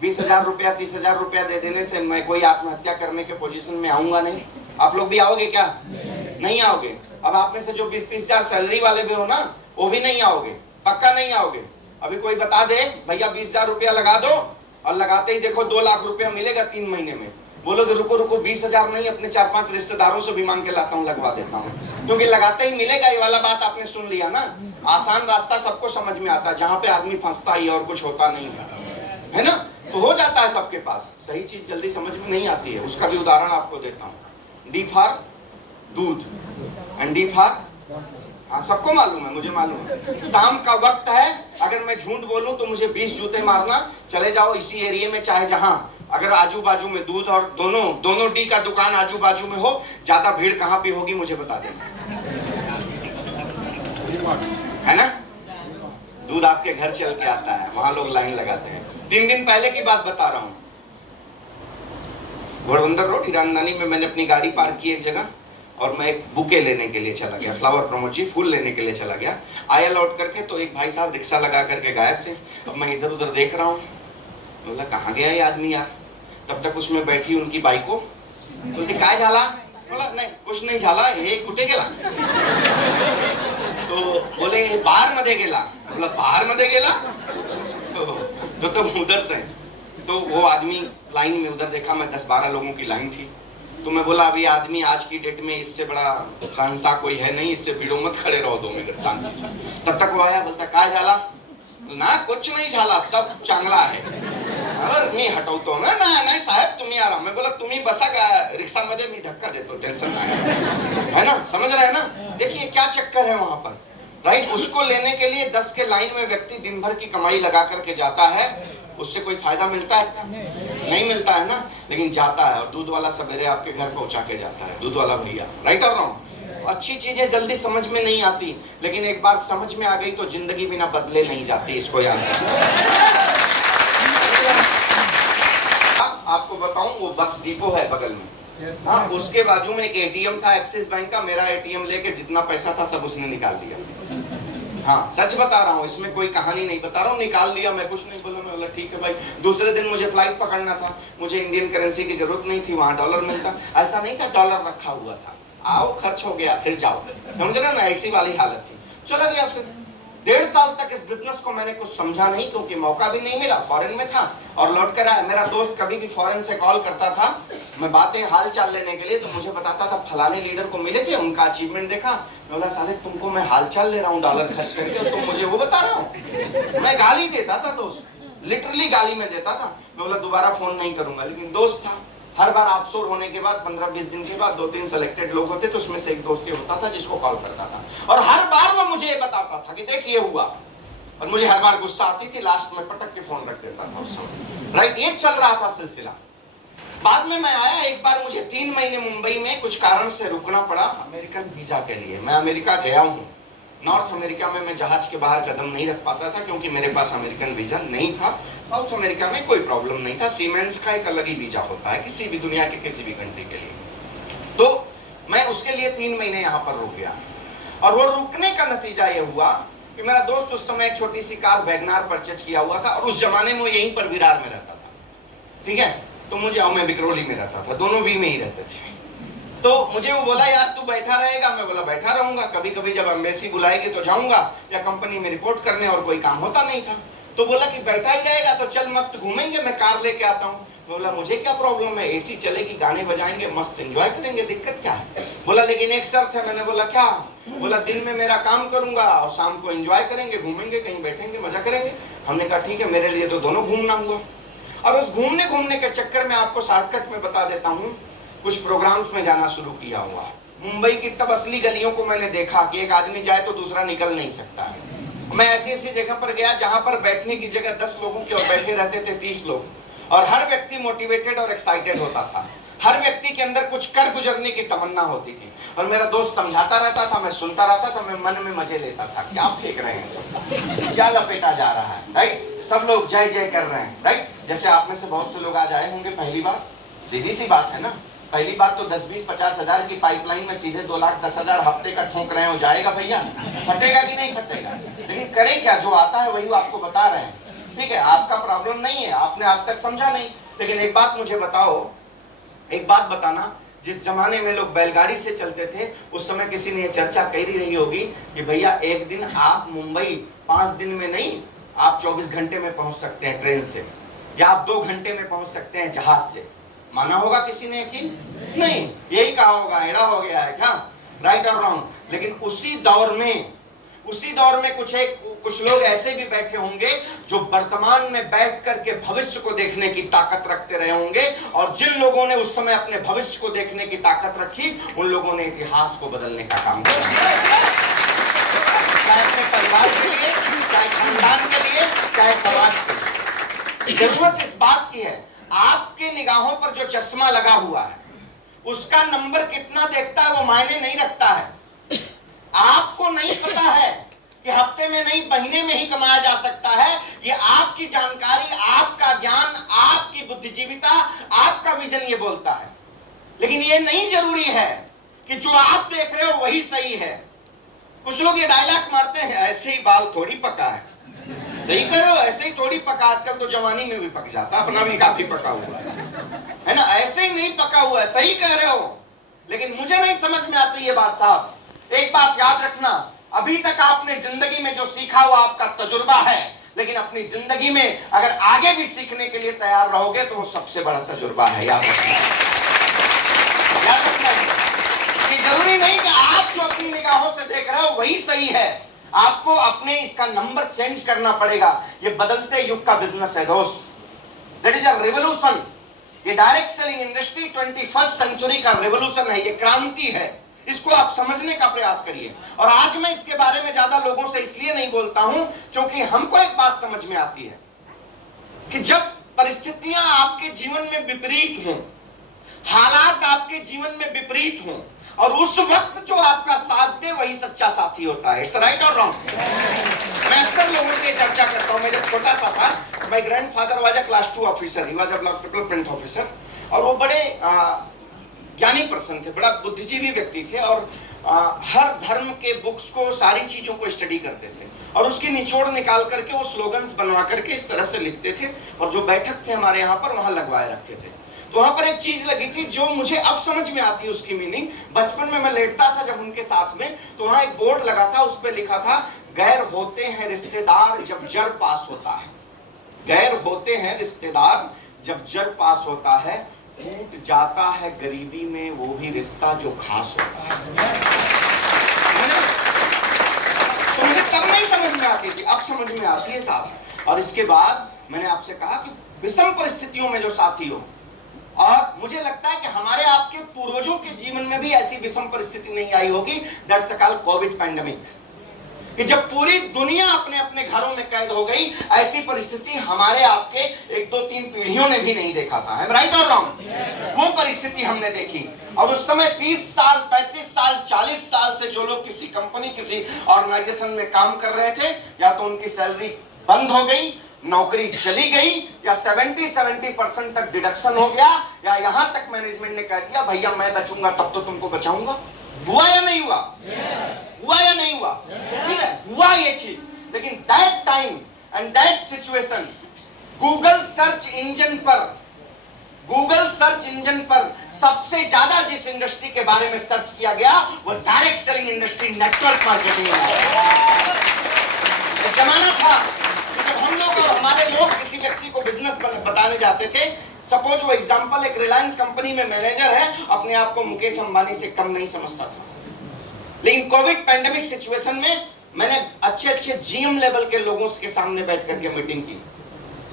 20,000 रुपया 30,000 रुपया दे देने से मैं कोई आत्महत्या करने के पोजीशन में आऊंगा नहीं। आप लोग भी आओगे क्या? नहीं आओगे। अब आप में से जो 20-30,000 सैलरी वाले भी हो ना, वो भी नहीं आओगे, पक्का नहीं आओगे। अभी कोई बता दे भैया 20,000 रुपया लगा दो, और लगाते ही देखो 2 लाख रुपया मिलेगा 3 महीने में, बोलोगे रुको 20,000 नहीं, अपने 4-5 रिश्तेदारों से भी मांग के लाता हूँ, लगवा देता हूँ, क्योंकि लगाते ही मिलेगा। ये वाला बात आपने सुन लिया ना। आसान रास्ता सबको समझ में आता है, जहाँ पे आदमी फंसता ही और कुछ होता नहीं है ना? तो हो जाता है सबके पास, सही चीज जल्दी समझ में नहीं आती है। उसका भी उदाहरण आपको देता हूँ। डी फॉर दूध एंड डी फॉर, हाँ सबको मालूम है, मुझे मालूम है। शाम का वक्त है, अगर मैं झूठ बोलूं तो मुझे 20 जूते मारना। चले जाओ इसी एरिया में, चाहे जहां, अगर आजू बाजू में दूध और दोनों डी का दुकान आजू बाजू में हो, ज्यादा भीड़ कहां पे होगी मुझे बता देना, है ना। दूध आपके घर चल के आता है, वहां लोग लाइन लगाते हैं। 3 दिन पहले की बात बता रहा हूं, घोड़बंदर रोड ईरानदानी में मैंने अपनी गाड़ी पार्क की एक जगह, और मैं एक बुके लेने के लिए चला गया, फ्लावर प्रमोद जी, फूल लेने के लिए चला गया। आया लौट करके तो एक भाई साहब रिक्शा लगा करके गायब थे। अब मैं इधर उधर देख रहा हूँ, बोला कहाँ गया ये आदमी यार। तब तक उसमें बैठी उनकी बाइक को, बोलती काय झाला, बोला नहीं कुछ नहीं झाला, हे कुठे गेला, तो बोले बाहर मध्ये गेला, बोला बाहर मध्ये गेला, तो तुम उधर से। तो वो आदमी लाइन में, उधर देखा मैं 10-12 लोगों की लाइन थी। तो मैं बोला अभी आदमी आज की डेट में इससे बड़ा शहंशाह कोई है नहीं, इससे भिड़ो मत, खड़े रहो 2 मिनट शांति से। तब तक वो आया, बोलता काय झाला ना, कुछ नहीं झाला, सब चांगला है। अरे मी हटवतो ना, नाही साहेब तुम्ही आराम। मैं बोला तुम्ही बसा का रिक्शा मध्ये, मी धक्का देतो, टेंशन नहीं है ना, समझ रहे हैं ना। देखिए क्या चक्कर है वहां पर, राइट। उसको लेने के लिए 10 के लाइन में व्यक्ति दिन भर की कमाई लगा करके जाता है, उससे कोई फायदा मिलता है? नहीं मिलता है ना, लेकिन जाता है। और दूध वाला सवेरे आपके घर पहुंचा के जाता है, दूध वाला भैया, राइट और रॉन्ग। अच्छी चीजें जल्दी समझ में नहीं आती, लेकिन एक बार समझ में आ गई तो जिंदगी बिना बदले नहीं जाती, इसको याद रखना। आपको बताऊं, वो बस डिपो है बगल में, हाँ उसके बाजू में एक एटीएम था एक्सिस बैंक का। मेरा एटीएम लेके जितना पैसा था सब उसने निकाल दिया। हाँ सच बता रहा हूँ, इसमें कोई कहानी नहीं बता रहा हूँ, निकाल लिया। मैं कुछ नहीं बोला, मैं बोला ठीक है भाई। दूसरे दिन मुझे फ्लाइट पकड़ना था, मुझे इंडियन करेंसी की जरूरत नहीं थी, वहां डॉलर मिलता। ऐसा नहीं था डॉलर रखा हुआ था, आओ खर्च हो गया फिर जाओ, समझ रहे ना, ऐसी वाली हालत थी। चला गया। फिर 1.5 साल तक इस बिजनेस को मैंने कुछ समझा नहीं, क्योंकि मौका भी नहीं मिला, फॉरेन में था और लौट कर आया। मेरा दोस्त कभी भी फॉरेन से कॉल करता था, मैं बातें हाल चाल लेने के लिए, तो मुझे बताता था फलाने लीडर को मिले थे, उनका अचीवमेंट देखा। मैं बोला साले तुमको मैं हाल चाल ले रहा हूँ डॉलर खर्च करके, और तुम मुझे वो बता रहा हूँ। मैं गाली देता था दोस्त, लिटरली गाली में देता था। मैं बोला दोबारा फोन नहीं करूंगा, लेकिन दोस्त था। हर बार ऑफशोर होने के बाद 15-20 दिन के बाद 2-3 सेलेक्टेड लोग होते, तो उसमें से एक दोस्त ये होता था जिसको कॉल करता था, और हर बार वो मुझे ये बताता था कि देख ये हुआ, और मुझे हर बार गुस्सा आती थी, लास्ट में पटक के फोन रख देता था उस समय, राइट। ये चल रहा था सिलसिला। बाद में मैं आया, एक बार मुझे 3 महीने मुंबई में कुछ कारण से रुकना पड़ा अमेरिकन वीजा के लिए। मैं अमेरिका गया हूँ, नॉर्थ अमेरिका में मैं जहाज के बाहर कदम नहीं रख पाता था, क्योंकि मेरे पास अमेरिकन वीजा नहीं था। साउथ अमेरिका में कोई प्रॉब्लम नहीं था, सीमेंस का एक अलग ही वीजा होता है किसी भी दुनिया के किसी भी कंट्री के लिए। तो मैं उसके लिए 3 महीने यहाँ पर रुक गया, और वो रुकने का नतीजा ये हुआ कि मेरा दोस्त उस समय एक छोटी सी कार वैगनार परचेज किया हुआ था, और उस जमाने में वो यहीं पर विरार में रहता था, ठीक है। तो मुझे, मैं बिकरौली में रहता था, दोनों वी में ही रहते थे। तो मुझे वो बोला यार तू बैठा रहेगा, मैं बोला बैठा रहूंगा, कभी कभी जब एम्बेसी बुलाएगी तो जाऊंगा, या कंपनी में रिपोर्ट करने, और कोई काम होता नहीं था। तो बोला कि बैठा ही रहेगा तो चल मस्त घूमेंगे, मैं कार लेके आता हूँ। बोला मुझे क्या प्रॉब्लम है, एसी चलेगी, गाने बजाएंगे, मस्त एंजॉय करेंगे, दिक्कत क्या है। बोला लेकिन एक शर्त है। मैंने बोला क्या। बोला दिन में मेरा काम करूंगा और शाम को एंजॉय करेंगे, घूमेंगे, कहीं बैठेंगे, मजा करेंगे। हमने कहा ठीक है, मेरे लिए तो दोनों घूमना हुआ। और उस घूमने के चक्कर में आपको शॉर्टकट में बता देता हूँ, कुछ प्रोग्राम्स में जाना शुरू किया हुआ। मुंबई की तब असली गलियों को मैंने देखा कि एक आदमी जाए तो दूसरा निकल नहीं सकता है। मैं ऐसी ऐसी जगह पर गया जहां पर बैठने की जगह 10 लोगों की, और बैठे रहते थे 30 लोग, और हर व्यक्ति मोटिवेटेड और एक्साइटेड होता था। हर व्यक्ति के अंदर कुछ कर गुजरने की तमन्ना होती थी, और मेरा दोस्त समझाता रहता था, मैं सुनता रहता था, मैं मन में मजे लेता था। क्या फेंक रहे हैं सब, क्या लपेटा जा रहा है, राइट। सब लोग जय जय कर रहे हैं, राइट। जैसे आप में से बहुत से लोग आज आए होंगे पहली बार, सीधी सी बात है ना। पहली बार तो 10-20-50 हजार की पाइपलाइन में सीधे 2,10,000 हफ्ते का ठोक रहे हो, जाएगा भैया, फटेगा कि नहीं फटेगा। लेकिन करें क्या, जो आता है वही आपको बता रहे हैं, ठीक है। आपका प्रॉब्लम नहीं है, आपने आज तक समझा नहीं। लेकिन एक बात मुझे बताओ, एक बात बताना, जिस जमाने में लोग बैलगाड़ी से चलते थे, उस समय किसी ने चर्चा कर ही रही होगी कि भैया एक दिन आप मुंबई 5 दिन में नहीं, आप 24 घंटे में पहुंच सकते हैं ट्रेन से, या आप 2 घंटे में पहुंच सकते हैं जहाज से। माना होगा किसी ने यकीन नहीं, यही कहा होगा एड़ा हो गया है क्या, राइट और रॉन्ग। लेकिन उसी दौर में कुछ एक कुछ लोग ऐसे भी बैठे होंगे जो वर्तमान में बैठ करके भविष्य को देखने की ताकत रखते रहे होंगे, और जिन लोगों ने उस समय अपने भविष्य को देखने की ताकत रखी, उन लोगों ने इतिहास को बदलने का काम किया, चाहे अपने परिवार के लिए, चाहे खानदान के लिए, चाहे समाज के लिए। जरूरत इस बात की है, आपके निगाहों पर जो चश्मा लगा हुआ है उसका नंबर कितना देखता है वो मायने नहीं रखता है। आपको नहीं पता है कि हफ्ते में नहीं महीने में ही कमाया जा सकता है। ये आपकी जानकारी, आपका ज्ञान, आपकी बुद्धिजीविता, आपका विजन ये बोलता है। लेकिन ये नहीं जरूरी है कि जो आप देख रहे हो वही सही है। कुछ लोग ये डायलॉग मारते हैं, ऐसे ही बाल थोड़ी पका है, सही करो, ऐसे ही थोड़ी पका। आजकल तो जवानी में भी पक जाता, अपना भी काफी पका हुआ है ना, ऐसे ही नहीं पका हुआ है, सही कह रहे हो। लेकिन मुझे नहीं समझ में आती ये बात साहब। एक बात याद रखना, अभी तक आपने जिंदगी में जो सीखा वो आपका तजुर्बा है, लेकिन अपनी जिंदगी में अगर आगे भी सीखने के लिए तैयार रहोगे तो वो सबसे बड़ा तजुर्बा है। याद रखना, याद रखना ये जरूरी नहीं कि आप जो अपनी निगाहों से देख रहे हो वही सही है। आपको अपने इसका नंबर चेंज करना पड़ेगा। ये बदलते युग का बिजनेस है दोस्त, दैट इज अ रिवोल्यूशन। ये direct selling industry 21st century का रिवोल्यूशन है, ये क्रांति है। इसको आप समझने का प्रयास करिए। और आज मैं इसके बारे में ज्यादा लोगों से इसलिए नहीं बोलता हूं क्योंकि हमको एक बात समझ में आती है कि जब परिस्थितियां आपके जीवन में विपरीत हों, हालात आपके जीवन में विपरीत हों, और उस वक्त जो आपका साथ दे वही सच्चा साथी होता है। इट्स राइट और रॉन्ग? मैं अक्सर लोगों से चर्चा करता हूं। मैं जब छोटा सा था, my grandfather was a class 2 officer, he was a block development officer, और वो बड़े ज्ञानी पर्सन थे, बड़ा बुद्धिजीवी व्यक्ति थे, और हर धर्म के बुक्स को, सारी चीजों को स्टडी करते थे, और उसकी निचोड़ निकाल करके वो स्लोगन्स बनवा करके इस तरह से लिखते थे, और जो बैठक थे हमारे यहाँ पर वहां लगवाए रखे थे। तो वहां पर एक चीज लगी थी जो मुझे अब समझ में आती है उसकी मीनिंग। बचपन में मैं लेटता था जब उनके साथ में, तो वहां एक बोर्ड लगा था, उस पर लिखा था, गैर होते हैं रिश्तेदार जब जर पास होता है। गैर होते हैं रिश्तेदार जब जर पास होता है, टूट जाता है गरीबी में वो भी रिश्ता जो खास होता है। तो मुझे तब नहीं समझ में आती थी, अब समझ में आती है साहब। और इसके बाद मैंने आपसे कहा कि विषम परिस्थितियों में जो साथी हो, और मुझे लगता है कि हमारे आपके पूर्वजों के जीवन में भी ऐसी विषम परिस्थिति नहीं आई होगी। That's the called Covid pandemic, कि जब पूरी दुनिया अपने अपने घरों में कैद हो गई, ऐसी परिस्थिति हमारे आपके 1, 2, 3 पीढ़ियों ने भी नहीं देखा था। है राइट और रॉन्ग? वो परिस्थिति हमने देखी, और उस समय 30 साल, 35 साल, 40 साल से जो लोग किसी कंपनी, किसी ऑर्गेनाइजेशन में काम कर रहे थे, या तो उनकी सैलरी बंद हो गई, नौकरी चली गई, या 70% तक डिडक्शन हो गया, या यहां तक मैनेजमेंट ने कह दिया भैया मैं बचूंगा तब तो तुमको बचाऊंगा। हुआ या नहीं हुआ? हुआ या नहीं हुआ? ठीक है, हुआ ये चीज। लेकिन that time and that situation, Google search engine पर सबसे ज्यादा जिस इंडस्ट्री के बारे में सर्च किया गया वो direct selling industry, network marketing. जमाना था जब हम लोग और हमारे लोग किसी व्यक्ति को बिजनेस बताने जाते थे, सपोज वो एग्जांपल, एक रिलायंस कंपनी में मैनेजर है, अपने आप को मुकेश अंबानी से कम नहीं समझता था। लेकिन कोविड पैंडेमिक सिचुएशन में मैंने अच्छे जीएम लेवल के लोगों के सामने बैठ करके मीटिंग की,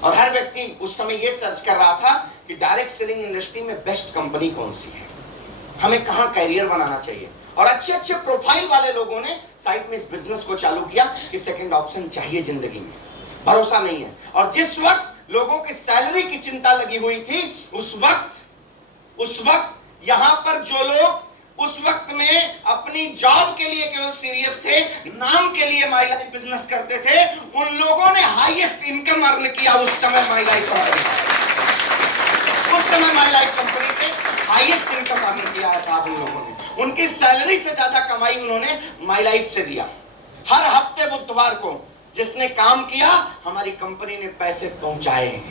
और हर व्यक्ति उस समय ये सर्च कर रहा था कि डायरेक्ट सेलिंग इंडस्ट्री में बेस्ट कंपनी कौन सी है, हमें कहां कैरियर बनाना चाहिए। और अच्छे प्रोफाइल वाले लोगों ने साइड में इस बिजनेस को चालू किया कि सेकंड ऑप्शन चाहिए जिंदगी में, भरोसा नहीं है। और जिस वक्त लोगों की सैलरी की चिंता लगी हुई थी, उस वक्त यहां पर जो लोग उस वक्त में अपनी जॉब के लिए केवल सीरियस थे, नाम के लिए माई लाइफ बिजनेस करते थे, उन लोगों ने हाईएस्ट इनकम अर्न किया उस समय माई लाइफ कंपनी से। उस समय माई लाइफ कंपनी से हाईएस्ट इनकम अर्न किया है साहब उन लोगों ने। उनकी सैलरी से ज्यादा कमाई उन्होंने माई लाइफ से दिया। हर हफ्ते बुधवार को जिसने काम किया, हमारी कंपनी ने पैसे पहुंचाए।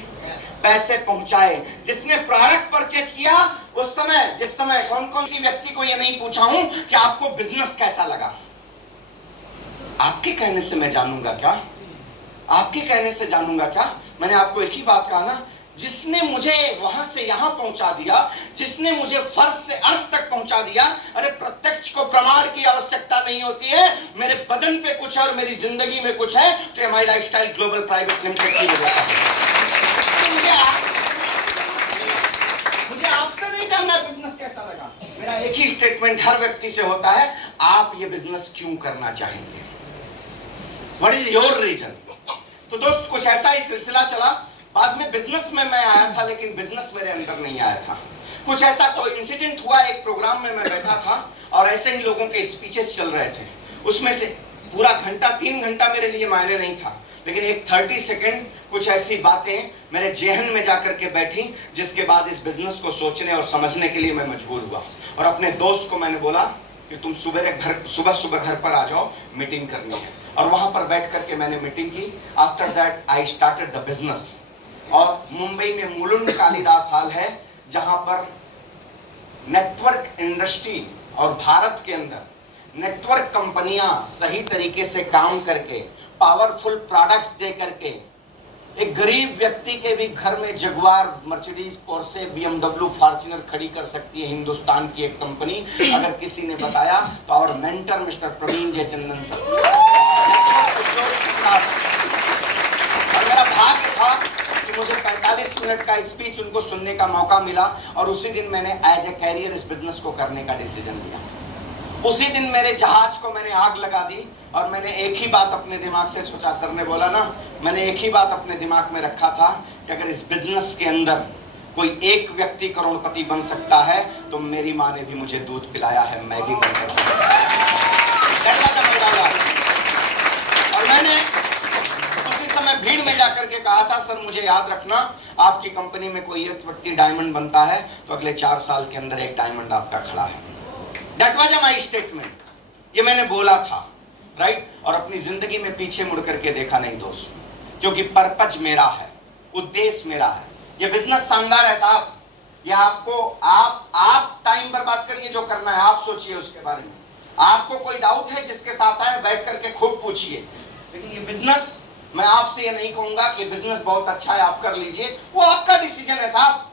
जिसने प्रोडक्ट परचेज किया, उस समय जिस समय कौन सी व्यक्ति को यह नहीं पूछा हूं कि आपको बिजनेस कैसा लगा। आपके कहने से मैं जानूंगा क्या? आपके कहने से जानूंगा क्या? मैंने आपको एक ही बात कहा ना जिसने मुझे वहां से यहां पहुंचा दिया, जिसने मुझे फर्श से अर्श तक पहुंचा दिया। अरे प्रत्यक्ष को प्रमाण की आवश्यकता नहीं होती है। मेरे बदन पे कुछ है और मेरी जिंदगी में कुछ है, तो MI lifestyle global private limited की वजह से। तो मुझे आपसे नहीं जानना बिजनेस कैसा लगा। मेरा एक ही स्टेटमेंट हर व्यक्ति से होता है, आप ये बिजनेस क्यों करना चाहेंगे? What is your reason? तो दोस्त कुछ ऐसा ही सिलसिला चला। बाद में बिजनेस में मैं आया था, लेकिन बिजनेस मेरे अंदर नहीं आया था। कुछ ऐसा कोई इंसिडेंट हुआ, एक प्रोग्राम में मैं बैठा था और ऐसे ही लोगों के स्पीचेस चल रहे थे। उसमें से पूरा घंटा, 3 घंटा मेरे लिए मायने नहीं था, लेकिन एक 30 सेकंड कुछ ऐसी बातें मेरे जेहन में जाकर के बैठी, जिसके बाद इस बिजनेस को सोचने और समझने के लिए मैं मजबूर हुआ। और अपने दोस्त को मैंने बोला कि तुम सुबह घर पर आ जाओ, मीटिंग करनी है। और वहां पर बैठ करके मैंने मीटिंग की। After that I started the business. और मुंबई में मुलुंड कालिदास हॉल है, जहां पर नेटवर्क इंडस्ट्री और भारत के अंदर नेटवर्क कंपनियां सही तरीके से काम करके, पावरफुल प्रोडक्ट्स दे करके, एक गरीब व्यक्ति के भी घर में Jaguar, Mercedes, Porsche, BMW, Fortuner खड़ी कर सकती है हिंदुस्तान की एक कंपनी। अगर किसी ने बताया तो और मेंटर मिस्टर प्रवीण जयचंदन सर। और मेरा भाग्य था कि मुझे 45 मिनट का स्पीच उनको सुनने का मौका मिला। और उसी दिन मैंने एज ए कैरियर इस बिजनेस को करने का डिसीजन लिया। उसी दिन मेरे जहाज को मैंने आग लगा दी और मैंने एक ही बात अपने दिमाग से सोचा। सर ने बोला ना, मैंने एक ही बात अपने दिमाग में रखा था कि अगर इस बिजनेस के अंदर कोई एक व्यक्ति करोड़पति बन सकता है, तो मेरी माँ ने भी मुझे दूध पिलाया है, मैं भी बन सकता हूं। और मैंने उसी समय भीड़ में जाकर के कहा था, सर मुझे याद रखना, आपकी कंपनी में कोई एक व्यक्ति डायमंड बनता है तो अगले 4 साल के अंदर एक डायमंड आपका खड़ा है। That was my statement। ये मैंने बोला था, राइट। और अपनी जिंदगी में पीछे मुड़ करके देखा नहीं दोस्त, क्योंकि पर्पज मेरा है, उद्देश्य मेरा है। ये बिजनेस शानदार है साहब। ये आपको आप टाइम बर्बाद करिए, जो करना है आप सोचिए उसके बारे में। आपको कोई डाउट है, जिसके साथ आए बैठ करके खूब पूछिए। लेकिन ये बिजनेस, मैं आपसे ये नहीं कहूंगा कि बिजनेस बहुत अच्छा है आप कर लीजिए, वो आपका डिसीजन है साहब।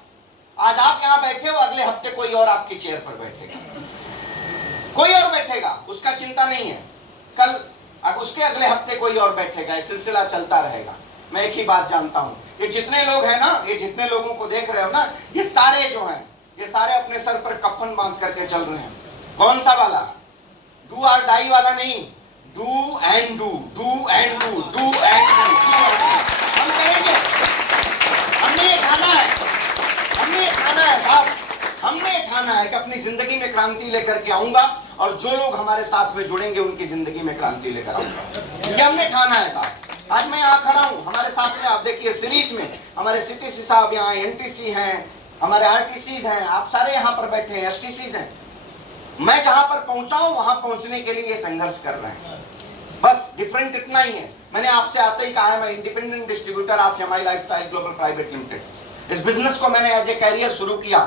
आज आप यहाँ बैठे हो, अगले हफ्ते कोई और आपकी चेयर पर बैठेगा, कोई और बैठेगा, उसका चिंता नहीं है। कल अब उसके अगले हफ्ते कोई और बैठेगा, ये सिलसिला चलता रहेगा। मैं एक ही बात जानता हूं, ये जितने लोग हैं ना, ये जितने लोगों को देख रहे हो ना, ये सारे जो हैं, ये सारे अपने सर पर कफन बांध करके चल रहे हैं। कौन सा वाला? डू और डाई वाला नहीं, do and do, do and do, do and do. हम करेंगे, हमने ये ठाना है, हमने ये ठाना है साहब, हमने ठाना है कि अपनी जिंदगी में क्रांति लेकर के आऊंगा और जो लोग हमारे साथ में जुड़ेंगे उनकी जिंदगी में क्रांति लेकर आऊंगा। ये हमने ठाना है साहब। आज मैं यहाँ खड़ा हूँ, हमारे साथ में आप देखिए सीरीज में हमारे सीटीसी साहब यहाँ, एनटीसी हैं, हमारे आरटीसीज हैं, आप सारे यहाँ पर बैठे हैं, एसटीसीज हैं। मैं जहां पर पहुंचा हूं वहां पहुंचने के लिए ये संघर्ष कर रहे हैं। बस डिफरेंट इतना ही है। मैंने आपसे आते ही कहा है, मैं independent distributor of MI lifestyle global private limited. इस बिजनेस को मैंने एज ए कैरियर शुरू किया।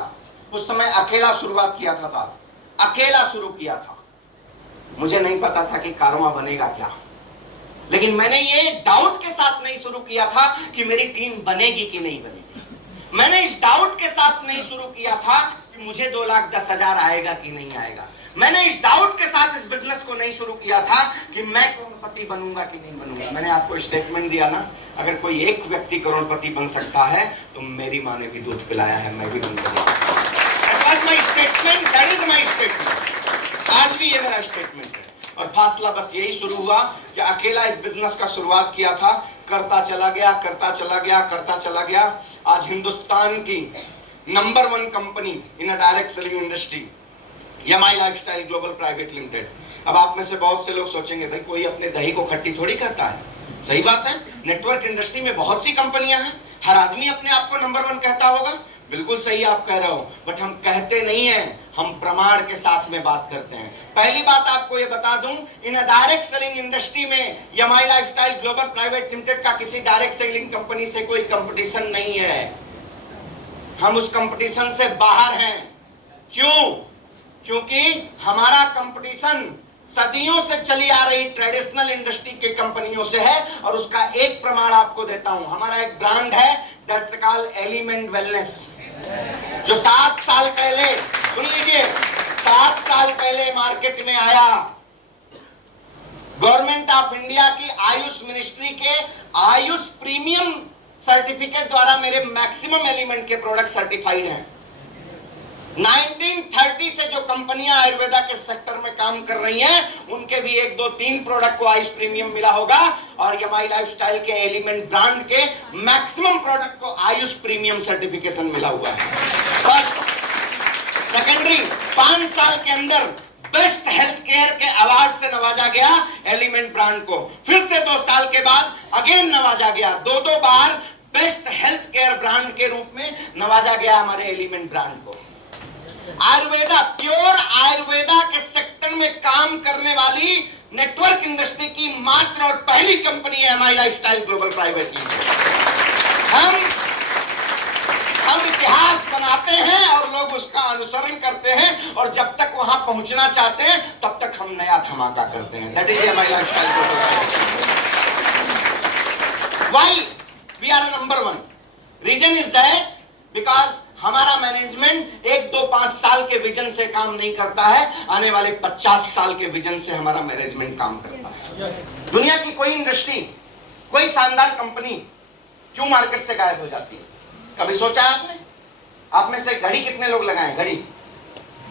उस समय अकेला शुरुआत किया था साहब, अकेला शुरू किया था। मुझे नहीं पता था कि कारवां बनेगा क्या, लेकिन मैंने ये डाउट के साथ नहीं शुरू किया था कि मेरी टीम बनेगी कि नहीं बनेगी। मैंने इस डाउट के साथ नहीं शुरू किया था कि मुझे 2,10,000 आएगा कि नहीं आएगा। मैंने इस डाउट के साथ इस बिजनेस को नहीं शुरू किया था कि मैं करोड़पति बनूंगा कि नहीं बनूंगा। मैंने आपको स्टेटमेंट दिया ना, अगर कोई एक व्यक्ति करोड़पति बन सकता है तो मेरी माँ ने भी दूध पिलाया है, मैं भी बन सकता। My statement, that is my statement। आज भी ये मेरा स्टेटमेंट है। और फासला बस यही शुरू हुआ कि अकेला इस बिजनेस का शुरुआत किया था, करता चला गया, करता चला गया, करता चला गया। आज हिंदुस्तान की नंबर 1 कंपनी इन अ direct selling industry, MI lifestyle global private limited. अब आप में से बहुत से लोग सोचेंगे, भाई कोई अपने दही को खट्टी थोड़ी करता है। सही बात है, नेटवर्क इंडस्ट्री में बहुत सी कंपनियां हैं, हर आदमी अपने आप को नंबर 1 कहता होगा। बिल्कुल सही आप कह रहे हो, बट हम कहते नहीं हैं, हम प्रमाण के साथ में बात करते हैं। पहली बात आपको ये बता दूं, इन डायरेक्ट सेलिंग इंडस्ट्री में MI lifestyle global private limited का किसी डायरेक्ट सेलिंग कंपनी से कोई कंपटीशन नहीं है। हम उस कंपटीशन से बाहर हैं। क्यों? क्योंकि हमारा कंपटीशन सदियों से चली आ रही ट्रेडिशनल इंडस्ट्री की कंपनियों से है। और उसका एक प्रमाण आपको देता हूं, हमारा एक ब्रांड है दैट्स कॉल्ड एलिमेंट वेलनेस, जो 7 साल पहले, सुन लीजिए, 7 साल पहले मार्केट में आया। गवर्नमेंट ऑफ इंडिया की आयुष मिनिस्ट्री के आयुष प्रीमियम सर्टिफिकेट द्वारा मेरे मैक्सिमम एलिमेंट के प्रोडक्ट सर्टिफाइड हैं। 1930 से जो कंपनियां आयुर्वेदा के सेक्टर में काम कर रही हैं, उनके भी 1, 2, 3 प्रोडक्ट को आयुष प्रीमियम मिला होगा। और यमाई लाइफस्टाइल के एलिमेंट ब्रांड के मैक्सिमम प्रोडक्ट को आयुष प्रीमियम सर्टिफिकेशन मिला हुआ है। फर्स्ट, सेकेंडरी, 5 साल के अंदर बेस्ट हेल्थ केयर के अवार्ड से नवाजा गया एलिमेंट ब्रांड को। फिर से 2 साल के बाद अगेन नवाजा गया, 2 बार बेस्ट हेल्थ केयर ब्रांड के रूप में नवाजा गया हमारे एलिमेंट ब्रांड को। आयुर्वेदा, प्योर आयुर्वेदा के सेक्टर में काम करने वाली नेटवर्क इंडस्ट्री की मात्र और पहली कंपनी है MI lifestyle global private limited. हम इतिहास बनाते हैं और लोग उसका अनुसरण करते हैं, और जब तक वहां पहुंचना चाहते हैं तब तक हम नया धमाका करते हैं। That is MI lifestyle global private. Why we are number 1? Reason is that because हमारा मैनेजमेंट 1, 2, 5 साल के विजन से काम नहीं करता है, आने वाले 50 साल के विजन से हमारा मैनेजमेंट काम करता है। दुनिया की कोई इंडस्ट्री, कोई शानदार कंपनी क्यों मार्केट से गायब हो जाती है? कभी सोचा है आपने? आप में से घड़ी कितने लोग लगाएं? घड़ी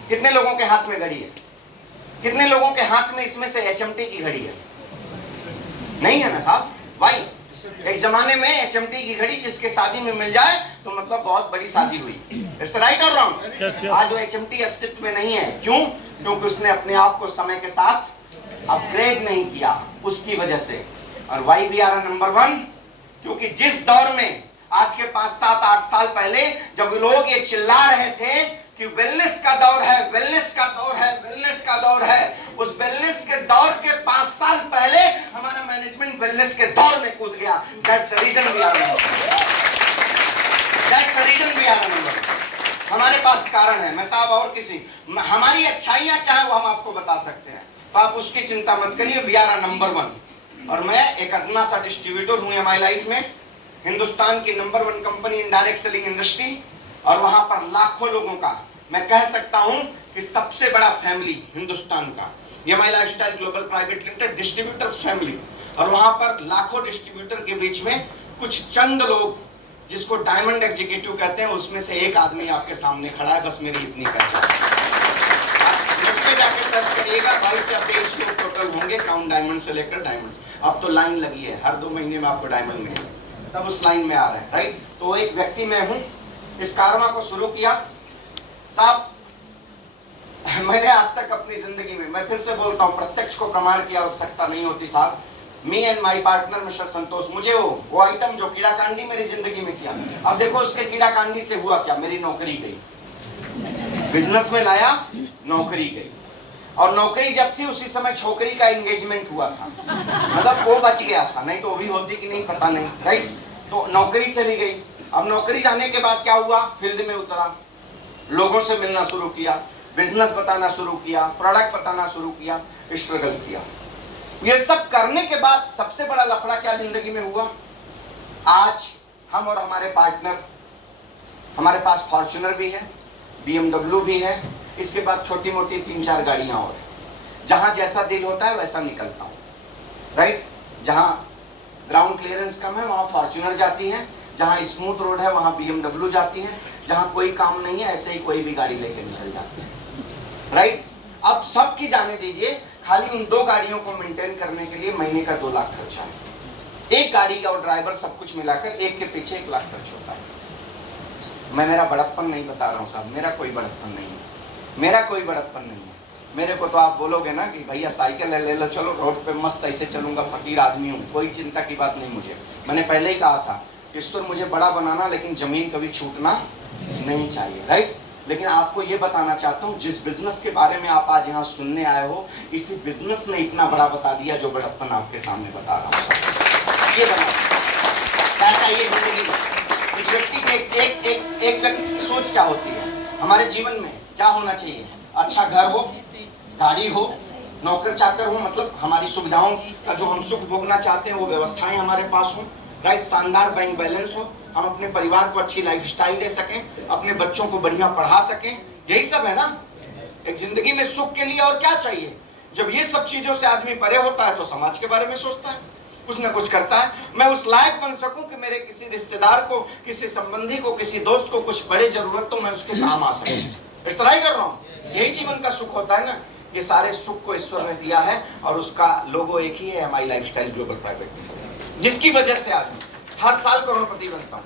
कितने लोगों के हाथ में घड़ी है? कितने लोगों के हाथ में इसमें से HMT की घड़ी है? नहीं है ना साहब। वाई? एक जमाने में HMT की घड़ी जिसके शादी में मिल जाए तो मतलब बहुत बड़ी शादी हुई। इट्स राइट और रॉन्ग? आज वो HMT अस्तित्व में नहीं है। क्यों? क्योंकि उसने अपने आप को समय के साथ अपग्रेड नहीं किया, उसकी वजह से। और वाई वी आर नंबर 1? क्योंकि जिस दौर में आज के 5, 7, 8 साल पहले जब लोग ये चिल्ला रहे थे कि वेलनेस का दौर है, वेलनेस का दौर है, वेलनेस का दौर है, उस वेलनेस के दौर के 5 साल पहले हमारा मैनेजमेंट वेलनेस के दौर में कूद गया। That's the reason we are number 1। हमारे पास कारण है। मैं साहब और किसी, हमारी अच्छाइयां क्या है वो हम आपको बता सकते हैं, तो आप उसकी चिंता मत करिए। We are number 1। और मैं एक अदना सा डिस्ट्रीब्यूटर हूं हमारी लाइफ में, हिंदुस्तान की number 1 company in direct selling industry, और वहां पर लाखों लोगों का, मैं कह सकता हूं कि सबसे बड़ा फैमिली हिंदुस्तान का MI lifestyle global private limited distributors family. और वहां पर लाखों डिस्ट्रीब्यूटर के बीच में कुछ चंद लोग जिसको डायमंड एग्जीक्यूटिव कहते हैं, उसमें से एक आदमी आपके सामने खड़ा है। बस मेरी इतनी पहचान। नेट पे जाके सर्च करिएगा, 22 से 23 लोग टोटल होंगे, काउंट डायमंड से लेकर डायमंड्स। अब तो लाइन लगी है, हर 2 महीने में आपको डायमंड मिलेगा, सब उस लाइन में आ रहे हैं। राइट? तो एक व्यक्ति मैं हूं, इस कारवा को शुरू किया साहब। मैंने आज तक अपनी जिंदगी में, मैं फिर से बोलता हूं, प्रत्यक्ष को प्रमाण की आवश्यकता नहीं होती साहब। Me and my partner mister Santosh, मुझे वो आइटम जो कीड़ाकांडी मेरी जिंदगी में किया, अब देखो उसके कीड़ाकांडी से हुआ क्या? मेरी नौकरी गई, बिजनेस में लाया, नौकरी गई। और नौकरी जब थी उसी समय छोकरी का एंगेजमेंट हुआ था, मतलब वो बच गया था, नहीं तो वो भी होती कि नहीं पता नहीं। राइट? तो नौकरी चली गई। अब नौकरी जाने के बाद क्या हुआ? फील्ड में उतरा, लोगों से मिलना शुरू किया, बिजनेस बताना शुरू किया, प्रोडक्ट बताना शुरू किया, स्ट्रगल किया। ये सब करने के बाद सबसे बड़ा लफड़ा क्या जिंदगी में हुआ? आज हम और हमारे पार्टनर, हमारे पास फॉर्च्यूनर भी है, BMW भी है, इसके बाद छोटी मोटी 3-4 गाड़ियां और हैं। जहां जैसा दिल होता है वैसा निकलता हूं। राइट? जहां ग्राउंड क्लियरेंस कम है वहां फॉर्च्यूनर जाती है, जहां स्मूथ रोड है वहां BMW जाती है, जहां कोई काम नहीं है ऐसे ही कोई भी गाड़ी लेके निकल जाती है। राइट? अब सब की जाने दीजिए, खाली उन 2 गाड़ियों को मेंटेन करने के लिए महीने का 2 लाख खर्चा है। एक गाड़ी का और ड्राइवर सब कुछ मिलाकर एक के पीछे 1 लाख खर्च होता है। मैं मेरा बड़प्पन नहीं बता रहा हूँ साहब, मेरा कोई बड़प्पन नहीं है, मेरा कोई बड़प्पन नहीं है। मेरे को तो आप बोलोगे ना कि भैया साइकिल ले लो, चलो रोड पे मस्त ऐसे चलूंगा, फकीर आदमी हूँ, कोई चिंता की बात नहीं मुझे। मैंने पहले ही कहा था, ईश्वर मुझे बड़ा बनाना, लेकिन जमीन कभी छूटना नहीं चाहिए। राइट? लेकिन आपको ये बताना चाहता हूँ, जिस बिजनेस के बारे में आप आज यहाँ सुनने आए हो, इसी बिजनेस ने इतना बड़ा बता दिया जो बड़प्पन आपके सामने बता रहा हूँ। ये बना क्या चाहिए जिंदगी में? एक व्यक्ति के एक व्यक्ति की सोच क्या होती है? हमारे जीवन में क्या होना चाहिए? अच्छा घर हो, गाड़ी हो, नौकर चाकर हूँ, मतलब हमारी सुविधाओं का जो हम सुख भोगना चाहते हैं वो व्यवस्थाएं हमारे पास हों, राइट, शानदार बैंक बैलेंस हो, हम अपने परिवार को अच्छी लाइफस्टाइल दे सकें, अपने बच्चों को बढ़िया पढ़ा सकें, यही सब है ना एक जिंदगी में सुख के लिए। और क्या चाहिए? जब ये सब चीजों से आदमी परे होता है तो समाज के बारे में सोचता है, कुछ ना कुछ करता है। मैं उस लायक बन सकूं कि मेरे किसी रिश्तेदार को, किसी संबंधी को, किसी दोस्त को कुछ बड़े जरूरत तो मैं उसके काम आ सकूं, इस तरह ही कर रहा हूं। यही जीवन का सुख होता है ना। ये सारे सुख को ईश्वर ने दिया है और उसका लोगो एक ही है, MI lifestyle global private limited, जिसकी वजह से आज हर साल करोड़पति बनता हूं।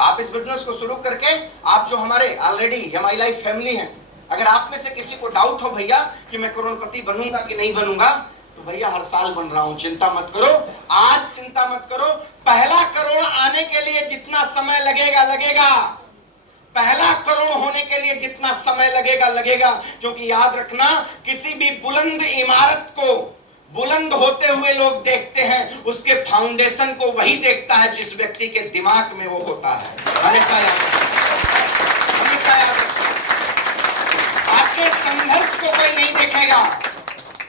आप इस बिजनेस को शुरू करके, आप जो हमारे ऑलरेडी एमआई लाइफ फैमिली हैं, अगर आप में से किसी को डाउट हो भैया कि मैं करोड़पति बनूंगा कि नहीं बनूंगा, तो भैया हर साल बन रहा हूं, चिंता मत करो। आज चिंता मत करो, पहला करोड़ आने के लिए जितना समय लगेगा लगेगा, पहला करोड़ होने के लिए जितना समय लगेगा लगेगा। क्योंकि याद रखना, किसी भी बुलंद इमारत को बुलंद होते हुए लोग देखते हैं, उसके फाउंडेशन को वही देखता है जिस व्यक्ति के दिमाग में वो होता है। हमेशा याद रखना, हमेशा याद रखना। आपके संघर्ष को कोई नहीं देखेगा,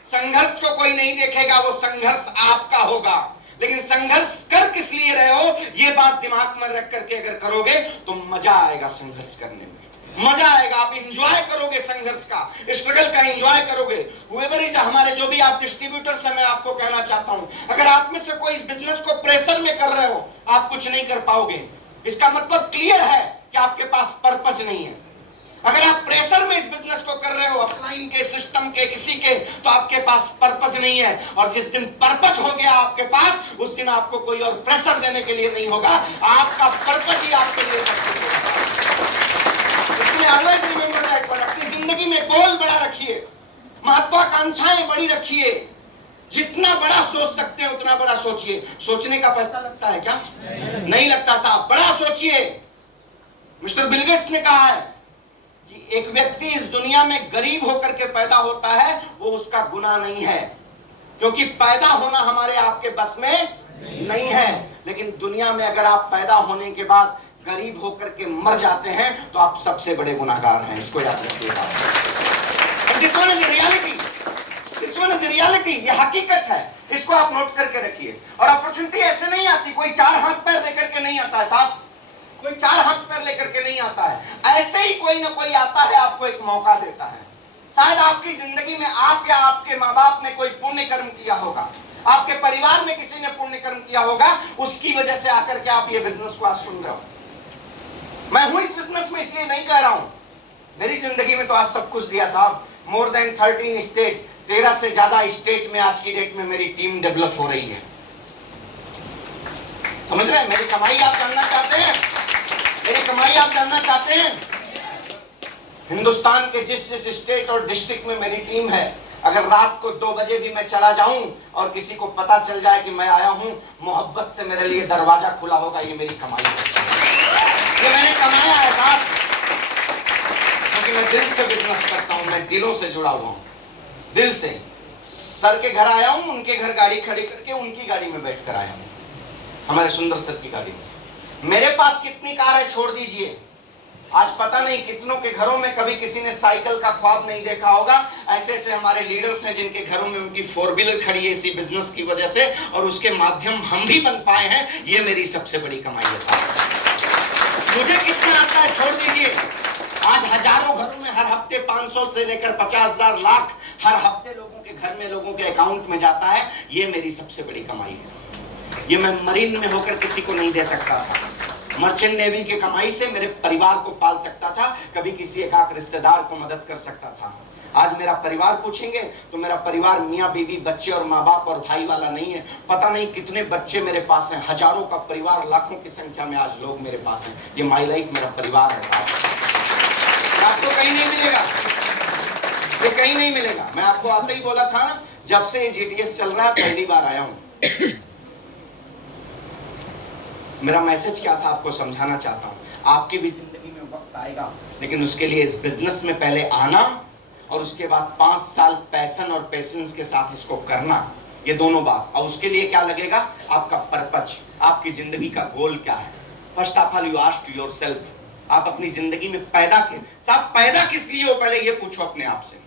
संघर्ष को कोई नहीं देखेगा, वो संघर्ष आपका होगा। लेकिन संघर्ष कर किस लिए रहे हो, ये बात दिमाग में रख करके अगर करोगे तो मजा आएगा संघर्ष करने में, मजा आएगा। आप इंजॉय करोगे संघर्ष का, स्ट्रगल का इंजॉय करोगे। हुएवर इज, हमारे जो भी आप डिस्ट्रीब्यूटर्स हैं, मैं आपको कहना चाहता हूं, अगर आप में से कोई इस बिजनेस को प्रेशर में कर रहे हो, आप कुछ नहीं कर पाओगे। इसका मतलब क्लियर है कि आपके पास पर्पज नहीं है। अगर आप प्रेशर में इस बिजनेस को कर रहे हो, अपलाइन के, सिस्टम के, किसी के, तो आपके पास पर्पज नहीं है। और जिस दिन पर्पज हो गया आपके पास, उस दिन आपको कोई और प्रेशर देने के लिए नहीं होगा, आपका पर्पज ही आपके लिए सब कुछ होगा। इसलिए ऑलवेज रिमेंबर दैट, अपनी जिंदगी में गोल बड़ा रखिए, महत्वाकांक्षाएं बड़ी रखिए, जितना बड़ा सोच सकते हैं उतना बड़ा सोचिए। सोचने का पैसा लगता है क्या? नहीं लगता साहब, बड़ा सोचिए। मिस्टर बिल गेट्स ने कहा है कि एक व्यक्ति इस दुनिया में गरीब होकर के पैदा होता है, वो उसका गुनाह नहीं है, क्योंकि पैदा होना हमारे आपके बस में नहीं है। लेकिन दुनिया में अगर आप पैदा होने के बाद गरीब होकर के मर जाते हैं तो आप सबसे बड़े गुनाहगार हैं, इसको याद रखिएगा। This one is reality, this one is reality, ये हकीकत है, इसको आप नोट करके रखिए। और अपॉर्चुनिटी ऐसे नहीं आती, कोई चार हाथ पैर लेकर के नहीं आता है साहब, कोई चार हाथ पैर लेकर के नहीं आता है। ऐसे ही कोई ना कोई आता है, आपको एक मौका देता है। शायद आपकी जिंदगी में आप या आपके माँ बाप ने कोई पुण्य कर्म किया होगा, आपके परिवार में किसी ने पुण्य कर्म किया होगा, उसकी वजह से आकर के आप ये बिजनेस को आज सुन रहे हो। मैं हूं इस बिजनेस में इसलिए नहीं कह रहा हूं, मेरी जिंदगी में तो आज सब कुछ दिया साहब। मोर देन 13 स्टेट, 13 से ज्यादा स्टेट में आज की डेट में मेरी टीम डेवलप हो रही है। समझ रहे हैं? मेरी कमाई आप जानना चाहते हैं? मेरी कमाई आप जानना चाहते हैं? हिंदुस्तान के जिस जिस स्टेट और डिस्ट्रिक्ट में मेरी टीम है, अगर रात को 2 बजे भी मैं चला जाऊं और किसी को पता चल जाए कि मैं आया हूं, मोहब्बत से मेरे लिए दरवाजा खुला होगा। ये मेरी कमाई है, ये मैंने कमाया है साहब, क्योंकि मैं दिल से बिजनेस करता हूं, मैं दिलों से जुड़ा हुआ हूं, दिल से। सर के घर आया हूं, उनके घर गाड़ी खड़ी करके उनकी गाड़ी में बैठ कर आया हूं, हमारे सुंदर सर की गाड़ी में। मेरे पास कितनी कार है छोड़ दीजिए, आज पता नहीं कितनों के घरों में कभी किसी ने साइकिल का ख्वाब नहीं देखा होगा। ऐसे ऐसे हमारे लीडर्स हैं जिनके घरों में उनकी 4 व्हीलर खड़ी है इसी बिजनेस की वजह से, और उसके माध्यम हम भी बन पाए हैं। ये मेरी सबसे बड़ी कमाई है। मुझे कितना आता है छोड़ दीजिए, आज हजारों घरों में हर हफ्ते 500 से लेकर 50,000 लाख हर हफ्ते लोगों के घर में, लोगों के अकाउंट में जाता है। ये मेरी सबसे बड़ी कमाई है। ये मैं मरीन में होकर किसी को नहीं दे सकता था, मर्चेंट नेवी की कमाई से मेरे परिवार को पाल सकता था, कभी किसी एकाक रिश्तेदार को मदद कर सकता था। आज मेरा परिवार पूछेंगे तो मेरा परिवार मियाँ बीवी बच्चे और माँ बाप और भाई वाला नहीं है। पता नहीं कितने बच्चे मेरे पास हैं, हजारों का परिवार, लाखों की संख्या में आज लोग मेरे पास हैं। ये माई लाइफ मेरा परिवार है, आपको कहीं नहीं मिलेगा, ये कहीं नहीं मिलेगा। मैं आपको आते ही बोला था ना, जब से GTS चल रहा है पहली बार आया हूं। मेरा मैसेज क्या था आपको समझाना चाहता हूं। आपकी भी जिंदगी में वक्त आएगा, लेकिन उसके लिए इस बिजनेस में पहले आना और उसके बाद 5 साल पैशन और पेशेंस के साथ इसको करना, ये दोनों बात। और उसके लिए क्या लगेगा? आपका पर्पज, आपकी जिंदगी का गोल क्या है। First of all you ask to yourself, आप अपनी जिंदगी में पैदा के साथ पैदा किस लिए हो, पहले ये पूछो अपने आप से।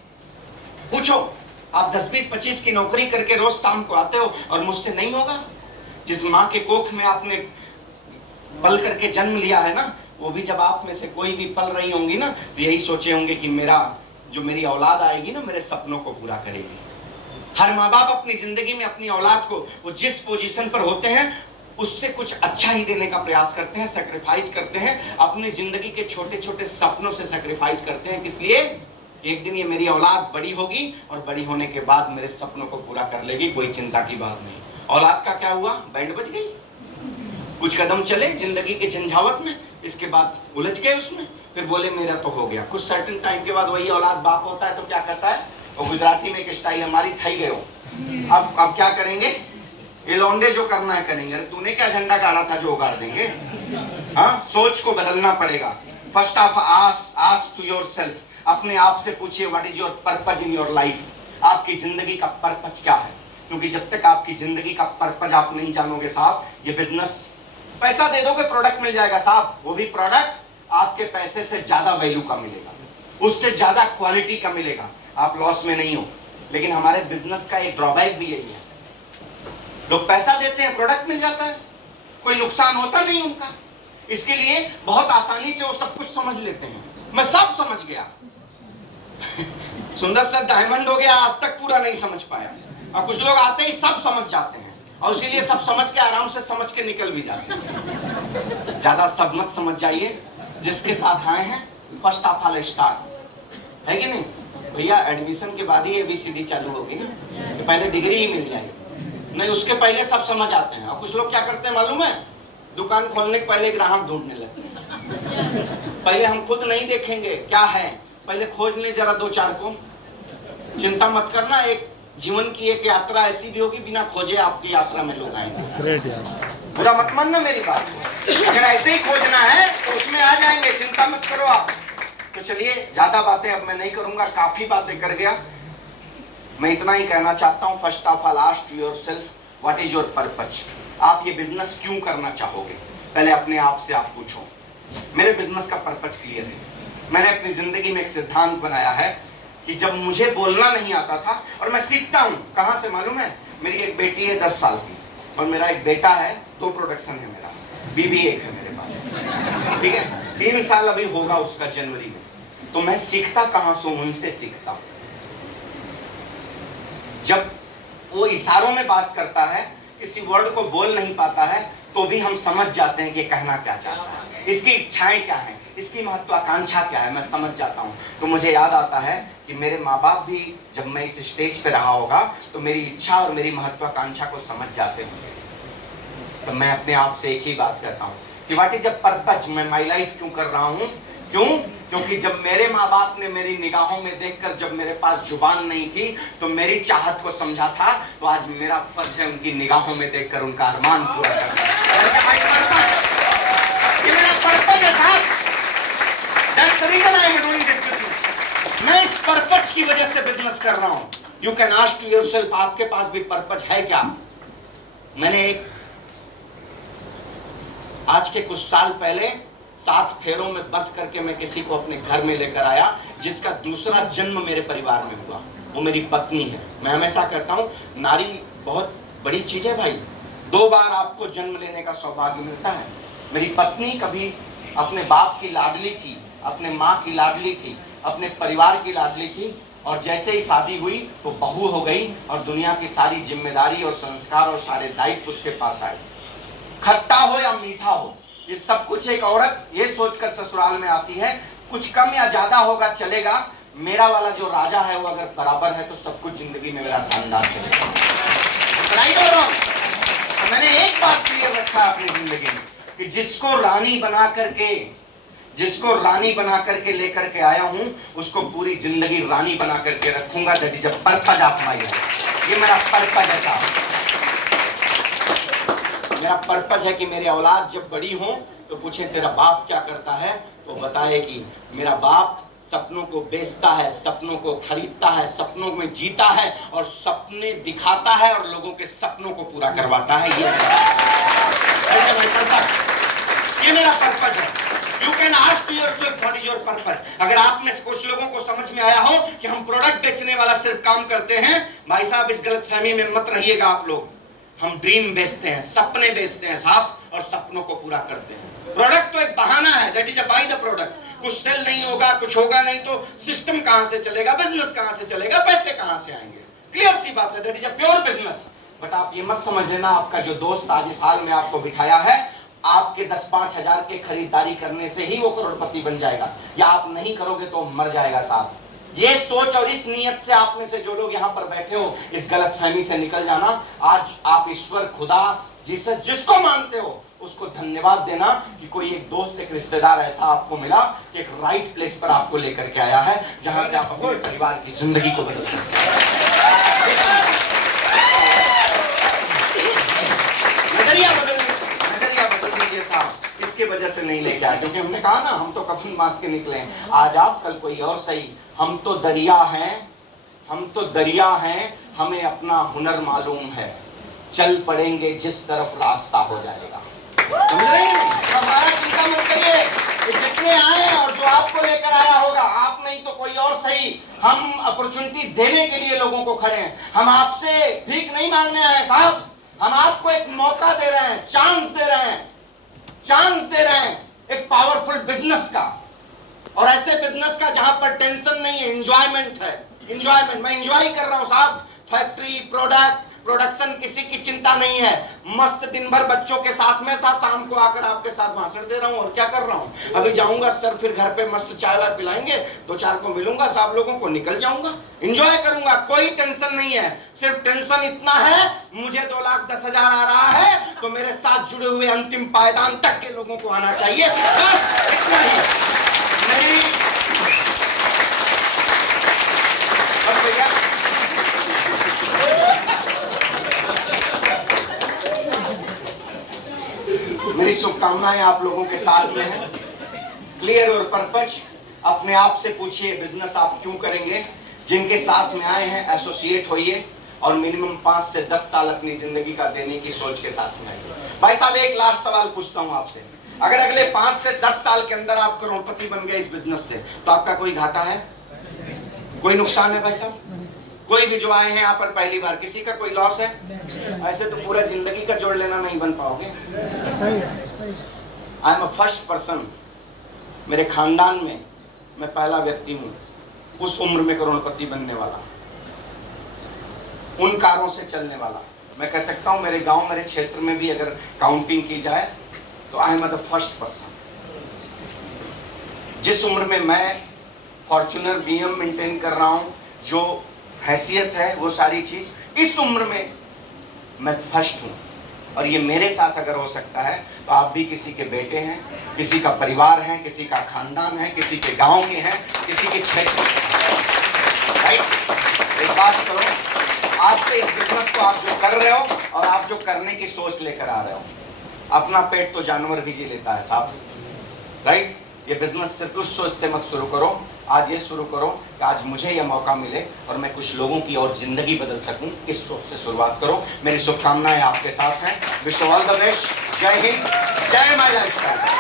पूछो, आप 10-20-25 की नौकरी करके रोज शाम को आते हो और मुझसे नहीं होगा? जिस माँ के कोख में आपने पल करके जन्म लिया है ना, वो भी जब आप में से कोई भी पल रही होंगी ना, तो यही सोचे होंगे कि मेरी औलाद आएगी ना, मेरे सपनों को पूरा करेगी। हर माँ बाप अपनी जिंदगी में अपनी औलाद को वो जिस पोजीशन पर होते हैं उससे कुछ अच्छा ही देने का प्रयास करते हैं, सैक्रिफाइस करते हैं, अपनी जिंदगी के छोटे छोटे सपनों से सैक्रिफाइस करते हैं। किस लिए? एक दिन ये मेरी औलाद बड़ी होगी और बड़ी होने के बाद मेरे सपनों को पूरा कर लेगी, कोई चिंता की बात नहीं। औलाद का क्या हुआ? बैंड बज गई, कुछ कदम चले जिंदगी के झंझावत में, इसके बाद उलझ गए उसमें, फिर बोले मेरा तो हो गया। कुछ सर्टेन टाइम के बाद वही औलाद बाप होता है तो क्या कहता है, वो गुजराती में एक स्टाइल हमारी थई गयो, अब क्या करेंगे, ये लौंडे जो करना है करेंगे। अरे तूने क्या झंडा गाड़ा था जो उगाड़ देंगे? हाँ, सोच को बदलना पड़ेगा। First of ask to yourself, अपने आप से पूछिए what is your purpose in your life. आपकी जिंदगी का पर्पज क्या है? क्योंकि जब तक आपकी जिंदगी का पर्पज आप नहीं जानोगे साहब, ये बिजनेस, पैसा दे दोगे प्रोडक्ट मिल जाएगा साहब, वो भी प्रोडक्ट आपके पैसे से ज्यादा वैल्यू का मिलेगा, उससे ज्यादा क्वालिटी का मिलेगा, आप लॉस में नहीं हो। लेकिन हमारे बिजनेस का एक ड्रॉबैक भी यही है, लोग पैसा देते हैं, प्रोडक्ट मिल जाता है, कोई नुकसान होता नहीं उनका, इसके लिए बहुत आसानी से वो सब कुछ समझ लेते हैं। मैं सब समझ गया सुंदर सर डायमंड हो गया, आज तक पूरा नहीं समझ पाया, और कुछ लोग आते ही सब समझ जाते हैं और इसीलिए सब समझ के आराम से समझ के निकल भी जाते हैं। ज्यादा सब मत समझ जाइए, जिसके साथ आए हैं फर्स्ट ऑफ ऑल स्टार्ट, है कि नहीं भैया? एडमिशन के बाद ही ABCD चालू होगी ना, तो पहले डिग्री ही मिल जाएगी, नहीं उसके पहले सब समझ आते हैं। और कुछ लोग क्या करते हैं मालूम है, दुकान खोलने के पहले ग्राहक ढूंढने लगते हैं। पहले हम खुद नहीं देखेंगे क्या है, पहले खोज ले जरा 2-4 को। चिंता मत करना, एक जीवन की एक यात्रा ऐसी भी होगी बिना खोजे आपकी यात्रा में लोग आएंगे। बुरा मत मानना मेरी बात, अगर ऐसे ही खोजना है तो उसमें आ जाएंगे, चिंता मत करो आप। तो चलिए, ज्यादा बातें अब मैं नहीं करूंगा, काफी बातें कर गया। मैं इतना ही कहना चाहता हूँ, first of all ask to yourself what is your purpose. आप ये बिजनेस क्यों करना चाहोगे, पहले अपने आप से आप पूछो। मेरे बिजनेस का पर्पज क्लियर है। मैंने अपनी जिंदगी में एक सिद्धांत बनाया है कि जब मुझे बोलना नहीं आता था, और मैं सीखता हूँ, कहाँ से मालूम है? मेरी एक बेटी है 10 साल की और मेरा एक बेटा है, 2 प्रोडक्शन है मेरा, बीबी एक है मेरे पास, ठीक है? 3 साल अभी होगा उसका जनवरी में। तो मैं सीखता कहाँ से? उनसे सीखता हूँ। जब वो इशारों में बात करता है, किसी वर्ड को बोल नहीं पाता है, तो भी हम समझ जाते हैं कि कहना क्या चाहता है, इसकी इच्छाएं क्या हैं, इसकी महत्वाकांक्षा क्या है, मैं समझ जाता हूँ। तो मुझे याद आता है कि मेरे माँ बाप भी जब मैं इस स्टेज पे रहा होगा तो मेरी इच्छा और मेरी महत्वाकांक्षा को समझ जाते होंगे। तो मैं अपने आप से एक ही बात करता हूँ कि व्हाट इज अ पर्पज, मैं माई लाइफ क्यों कर रहा हूँ? क्यों? क्योंकि जब मेरे माँ बाप ने मेरी निगाहों में देखकर, जब मेरे पास जुबान नहीं थी तो मेरी चाहत को समझा था, तो आज मेरा फर्ज है उनकी निगाहों में देखकर उनका अरमान पूरा करना। ये मेरा पर्पज है साहब। That's the reason I am doing this business. मैं इस पर्पज की वजह से बिजनेस कर रहा हूँ। You can ask to yourself, आपके पास भी पर्पज है क्या? मैंने आज के कुछ साल पहले 7 फेरों में बंध करके मैं किसी को अपने घर में लेकर आया, जिसका दूसरा जन्म मेरे परिवार में हुआ। वो मेरी पत्नी है। मैं हमेशा कहता हूँ, नारी बहुत बड़ी चीज है भाई। 2 बार आपको जन्म लेने का सौभाग्य मिलता है। मेरी पत्नी कभी अपने बाप की लाडली थी, अपने माँ की लाडली थी, अपने परिवार की लाडली थी, और जैसे ही शादी हुई तो बहू हो गई और दुनिया की सारी जिम्मेदारी और संस्कार और सारे दायित्व उसके पास आए। खट्टा हो या मीठा हो, ये सब कुछ एक औरत ये सोचकर ससुराल में आती है, कुछ कम या ज्यादा होगा चलेगा, मेरा वाला जो राजा है वो अगर बराबर है तो सब कुछ जिंदगी में मेरा शानदार चलेगा। राइट और रॉन्ग? तो मैंने एक बात क्लियर रखा अपनी जिंदगी में कि जिसको रानी बना करके लेकर के आया हूं, उसको पूरी जिंदगी रानी बना करके रखूंगा। That is a purpose of my life. ये मेरा पर्पज है साहब। मेरा पर्पज है कि मेरी औलाद जब बड़ी हो तो पूछे तेरा बाप क्या करता है, तो बताए कि मेरा बाप सपनों को बेचता है, सपनों को खरीदता है, सपनों में जीता है और सपने दिखाता है और लोगों के सपनों को पूरा करवाता है। ये ये मेरा पर्पज है। You can ask to yourself what is your purpose. अगर आप में से कुछ लोगों को समझ में आया हो कि हम प्रोडक्ट बेचने वाला सिर्फ काम करते हैं, भाई साहब इस गलतफहमी में मत रहिएगा आप लोग। हम ड्रीम बेचते हैं, सपने बेचते हैं साहब, और सपनों को पूरा करते हैं। प्रोडक्ट तो एक बहाना है, that is a by the product. कुछ सेल नहीं होगा, कुछ होगा नहीं तो सिस्टम कहां से चलेगा, बिजनेस कहां से चलेगा, पैसे कहां से आएंगे? क्लियर सी बात है, that is a pure business. But आप ये मत समझ लेना आपका जो दोस्त आज इस हाल में आपको बिठाया है, आपके 10-5 हजार के खरीदारी करने से ही वो करोड़पति बन जाएगा, या आप नहीं करोगे तो मर जाएगा साहब। ये सोच और इस नियत से आप में से जो लोग यहाँ पर बैठे हो, इस गलतफहमी से निकल जाना। आज आप ईश्वर, खुदा, जीसस जिसको मानते हो उसको धन्यवाद देना कि कोई एक दोस्त, एक रिश्तेदार ऐसा आपको मिला कि एक राइट प्लेस पर आपको लेकर के आया है, जहां से आप अपने परिवार की जिंदगी को बदल सकते हैं। नजरिया बदल दीजिए साहब, इसके वजह से नहीं लेके आए, क्योंकि हमने कहा ना हम तो कफन बांध के निकले हैं। आज आप, कल कोई और सही, हम तो दरिया हैं, हमें अपना हुनर मालूम है, चल पड़ेंगे जिस तरफ रास्ता हो जाएगा। समझ रहे हैं? हमारा चिंता मत करिए, जितने आए और जो आपको लेकर आया होगा, आप नहीं तो कोई और सही, हम अपॉर्चुनिटी देने के लिए लोगों को खड़े हैं। हम आपसे भीख नहीं मांगने आए साहब, हम आपको एक मौका दे रहे हैं, चांस दे रहे हैं एक पावरफुल बिजनेस का, और ऐसे बिजनेस का जहां पर टेंशन नहीं है, एंजॉयमेंट है। एंजॉयमेंट, मैं एंजॉय कर रहा हूं साहब। फैक्ट्री, प्रोडक्शन, किसी की चिंता नहीं है। मस्त दिन भर बच्चों के साथ में था, शाम को आकर आपके साथ भाषण दे रहा हूं, और क्या कर रहा हूं, अभी जाऊंगा सर, फिर घर पे मस्त चाय वाय पिलाएंगे, 2-4 को मिलूंगा, साहब लोगों को, निकल जाऊंगा, एंजॉय करूंगा, कोई टेंशन नहीं है। सिर्फ टेंशन इतना है, मुझे 2,10,000 आ रहा है तो मेरे साथ जुड़े हुए अंतिम पायदान तक के लोगों को आना चाहिए, बस इतना ही। नहीं बस भैया, मेरी शुभकामनाएं आप लोगों के साथ में है। क्लियर और पर्पज। अपने आप से पूछिए बिजनेस आप क्यों करेंगे। जिनके साथ में आए हैं एसोसिएट होइए, और मिनिमम 5 से 10 साल अपनी जिंदगी का देने की सोच के साथ में आइए। भाई साहब एक लास्ट सवाल पूछता हूं आपसे, अगर अगले 5 से 10 साल के अंदर आप करोड़पति बन गए इस बिजनेस से, तो आपका कोई घाटा है, कोई नुकसान है? भाई साहब कोई भी जो आए हैं यहाँ पर पहली बार, किसी का कोई लॉस है? ऐसे तो पूरा जिंदगी का जोड़ लेना नहीं बन पाओगे। I am a first person, मेरे खानदान में मैं पहला व्यक्ति हूँ उस उम्र में करोड़पति बनने वाला, उन कारों से चलने वाला। मैं कह सकता हूँ मेरे गांव, मेरे क्षेत्र में भी अगर काउंटिंग की जाए तो I am the first person. जिस उम्र में मैं फॉर्च्यूनर BM मेंटेन कर रहा हूँ, जो हैसियत है वो सारी चीज, इस उम्र में मैं फर्स्ट हूँ। और ये मेरे साथ अगर हो सकता है तो आप भी किसी के बेटे हैं, किसी का परिवार है, किसी का खानदान है, किसी के गांव के हैं, किसी के क्षेत्र। राइट? एक बात करो, आज से इस बिजनेस को आप जो कर रहे हो और आप जो करने की सोच लेकर आ रहे हो, अपना पेट तो जानवर भी जी लेता है साहब। राइट? ये बिजनेस सिर्फ उस सोच से मत शुरू करो, आज ये शुरू करो कि आज मुझे ये मौका मिले और मैं कुछ लोगों की और जिंदगी बदल सकूं, इस सोच से शुरुआत करो। मेरी शुभकामनाएं आपके साथ हैं। Wish you all the best. जय हिंद, जय माय लाइफस्टाइल।